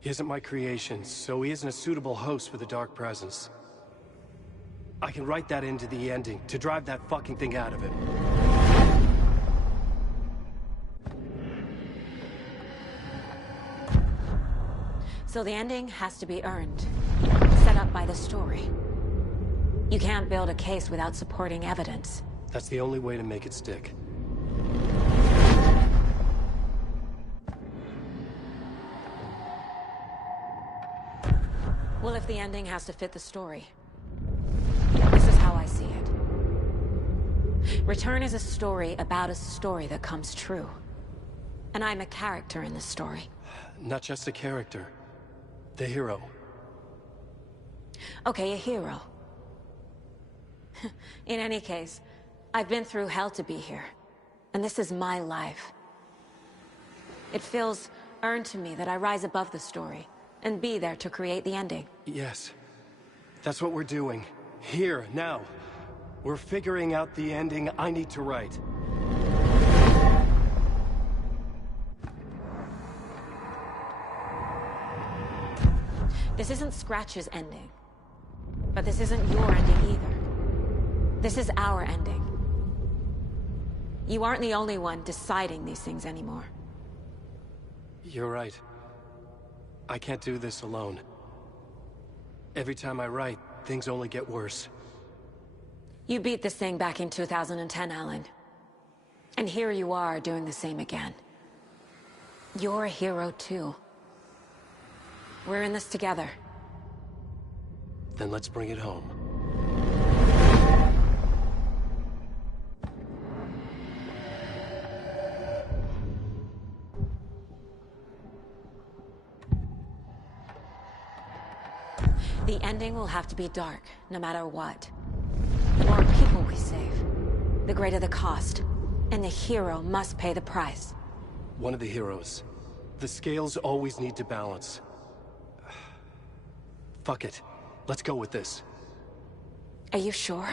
He isn't my creation, so he isn't a suitable host with a dark presence. I can write that into the ending to drive that fucking thing out of him. So the ending has to be earned. Set up by the story. You can't build a case without supporting evidence. That's the only way to make it stick. Well, if the ending has to fit the story, this is how I see it. Return is a story about a story that comes true. And I'm a character in this story. Not just a character. The hero. Okay, a hero. In any case, I've been through hell to be here. And this is my life. It feels earned to me that I rise above the story and be there to create the ending. Yes. That's what we're doing. Here, now. We're figuring out the ending I need to write. This isn't Scratch's ending. But this isn't your ending either. This is our ending. You aren't the only one deciding these things anymore. You're right. I can't do this alone. Every time I write, things only get worse. You beat this thing back in 2010, Alan. And here you are doing the same again. You're a hero too. We're in this together. Then let's bring it home. The ending will have to be dark, no matter what. The more people we save, the greater the cost. And the hero must pay the price. One of the heroes. The scales always need to balance. Fuck it. Let's go with this. Are you sure?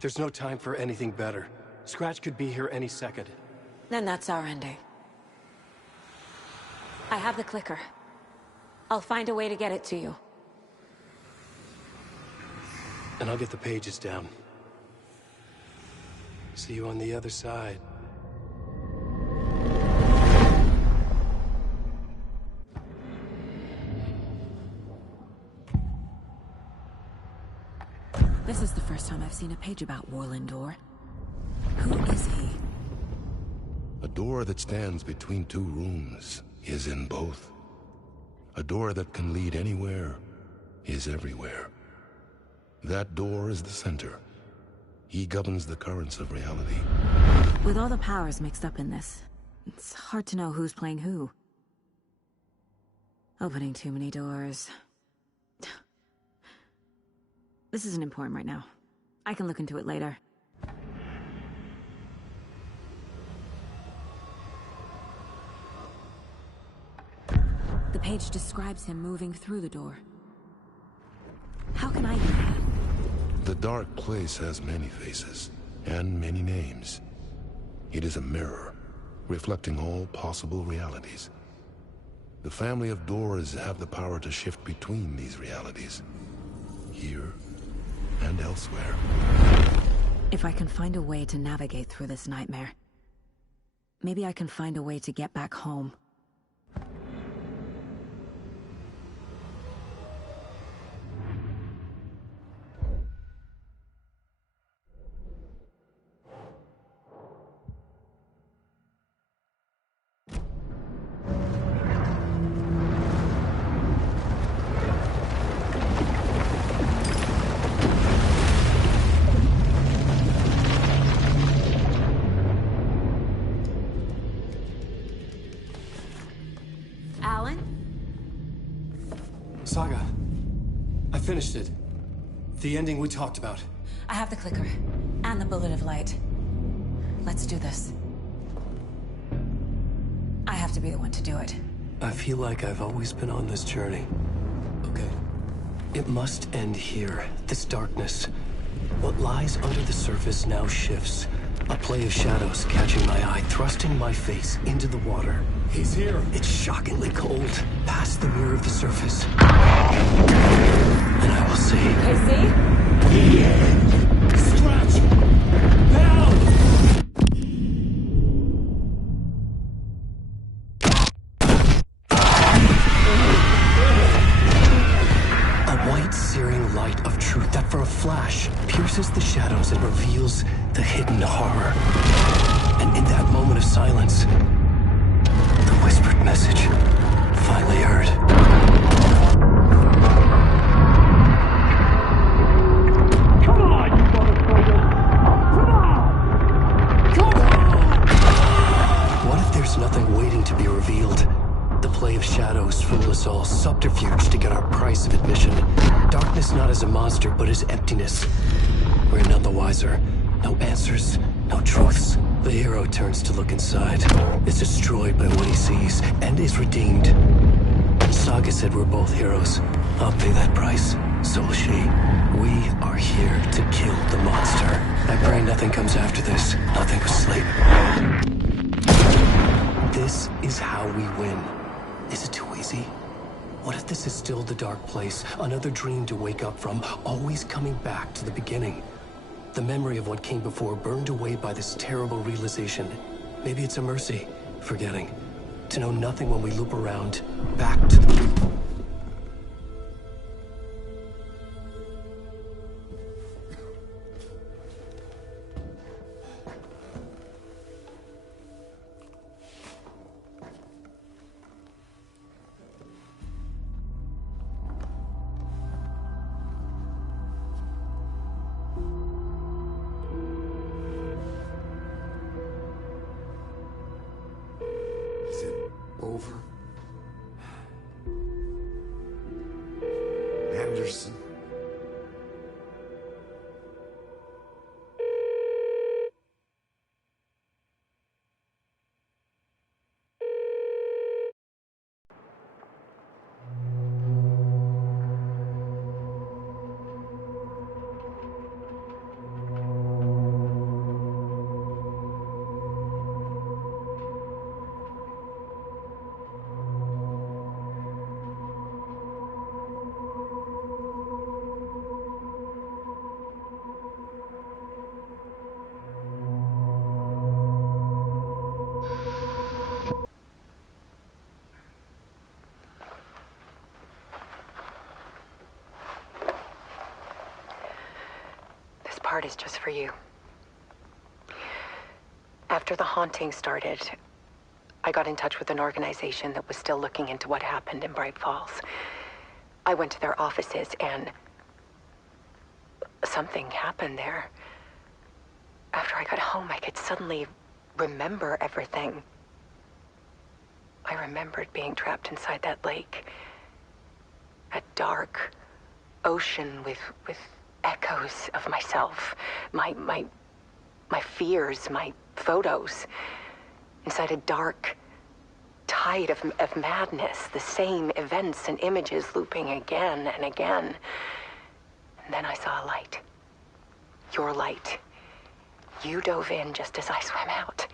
There's no time for anything better. Scratch could be here any second. Then that's our ending. I have the clicker. I'll find a way to get it to you. And I'll get the pages down. See you on the other side. This is the first time I've seen a page about Warlindor. Who is he? A door that stands between two rooms is in both. A door that can lead anywhere is everywhere. That door is the center. He governs the currents of reality. With all the powers mixed up in this, it's hard to know who's playing who. Opening too many doors. This isn't important right now. I can look into it later. The page describes him moving through the door. How can I do that? The dark place has many faces, and many names. It is a mirror, reflecting all possible realities. The family of doors have the power to shift between these realities. Here and elsewhere. If I can find a way to navigate through this nightmare, maybe I can find a way to get back home. Saga, I finished it. The ending we talked about. I have the clicker. And the bullet of light. Let's do this. I have to be the one to do it. I feel like I've always been on this journey. Okay. It must end here. This darkness. What lies under the surface now shifts. A play of shadows catching my eye, thrusting my face into the water. He's here. It's shockingly cold. Past the mirror of the surface. And I will see. Casey? Scratch! Now! A white, searing light of truth that for a flash pierces the shadows and reveals the hidden horror. And in that moment of silence, the whispered message finally heard. Come on, you motherfucker! Come on! Come on! What if there's nothing waiting to be revealed? The play of shadows fool us all, subterfuge to get our price of admission. Darkness not as a monster, but as emptiness. We're none the wiser. No answers, no truths. The hero turns to look inside, is destroyed by what he sees, and is redeemed. Saga said we're both heroes. I'll pay that price. So will she. We are here to kill the monster. I pray nothing comes after this. Nothing but sleep. This is how we win. Is it too easy? What if this is still the dark place? Another dream to wake up from, always coming back to the beginning. The memory of what came before burned away by this terrible realization. Maybe it's a mercy, forgetting. To know nothing when we loop around, back to the... Is it over? Anderson? This part is just for you. After the haunting started, I got in touch with an organization that was still looking into what happened in Bright Falls. I went to their offices and something happened there. After I got home, I could suddenly remember everything. I remembered being trapped inside that lake. A dark ocean with echoes of myself. My fears, my photos. Inside a dark tide of madness. The same events and images looping again and again. And then I saw a light. Your light. You dove in just as I swam out.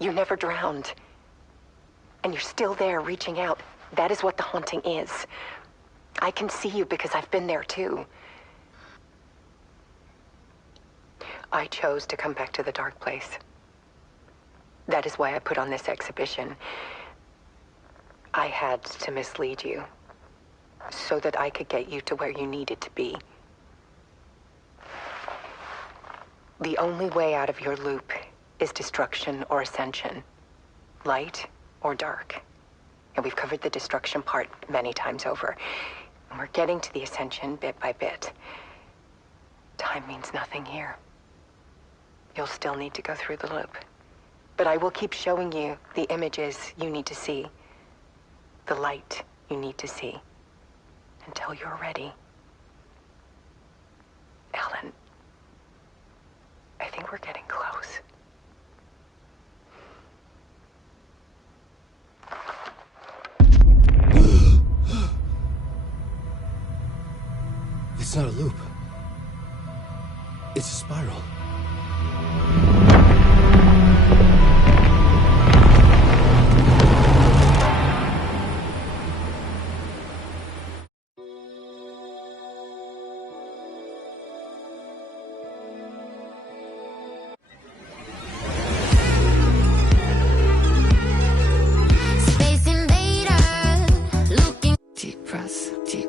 You never drowned. And you're still there reaching out. That is what the haunting is. I can see you because I've been there too. I chose to come back to the dark place. That is why I put on this exhibition. I had to mislead you so that I could get you to where you needed to be. The only way out of your loop is destruction or ascension, light or dark. And we've covered the destruction part many times over. And we're getting to the ascension bit by bit. Time means nothing here. You'll still need to go through the loop. But I will keep showing you the images you need to see. The light you need to see. until you're ready. Alan, I think we're getting close. It's not a loop. It's a spiral. Space invader, looking. Deep breaths, deep.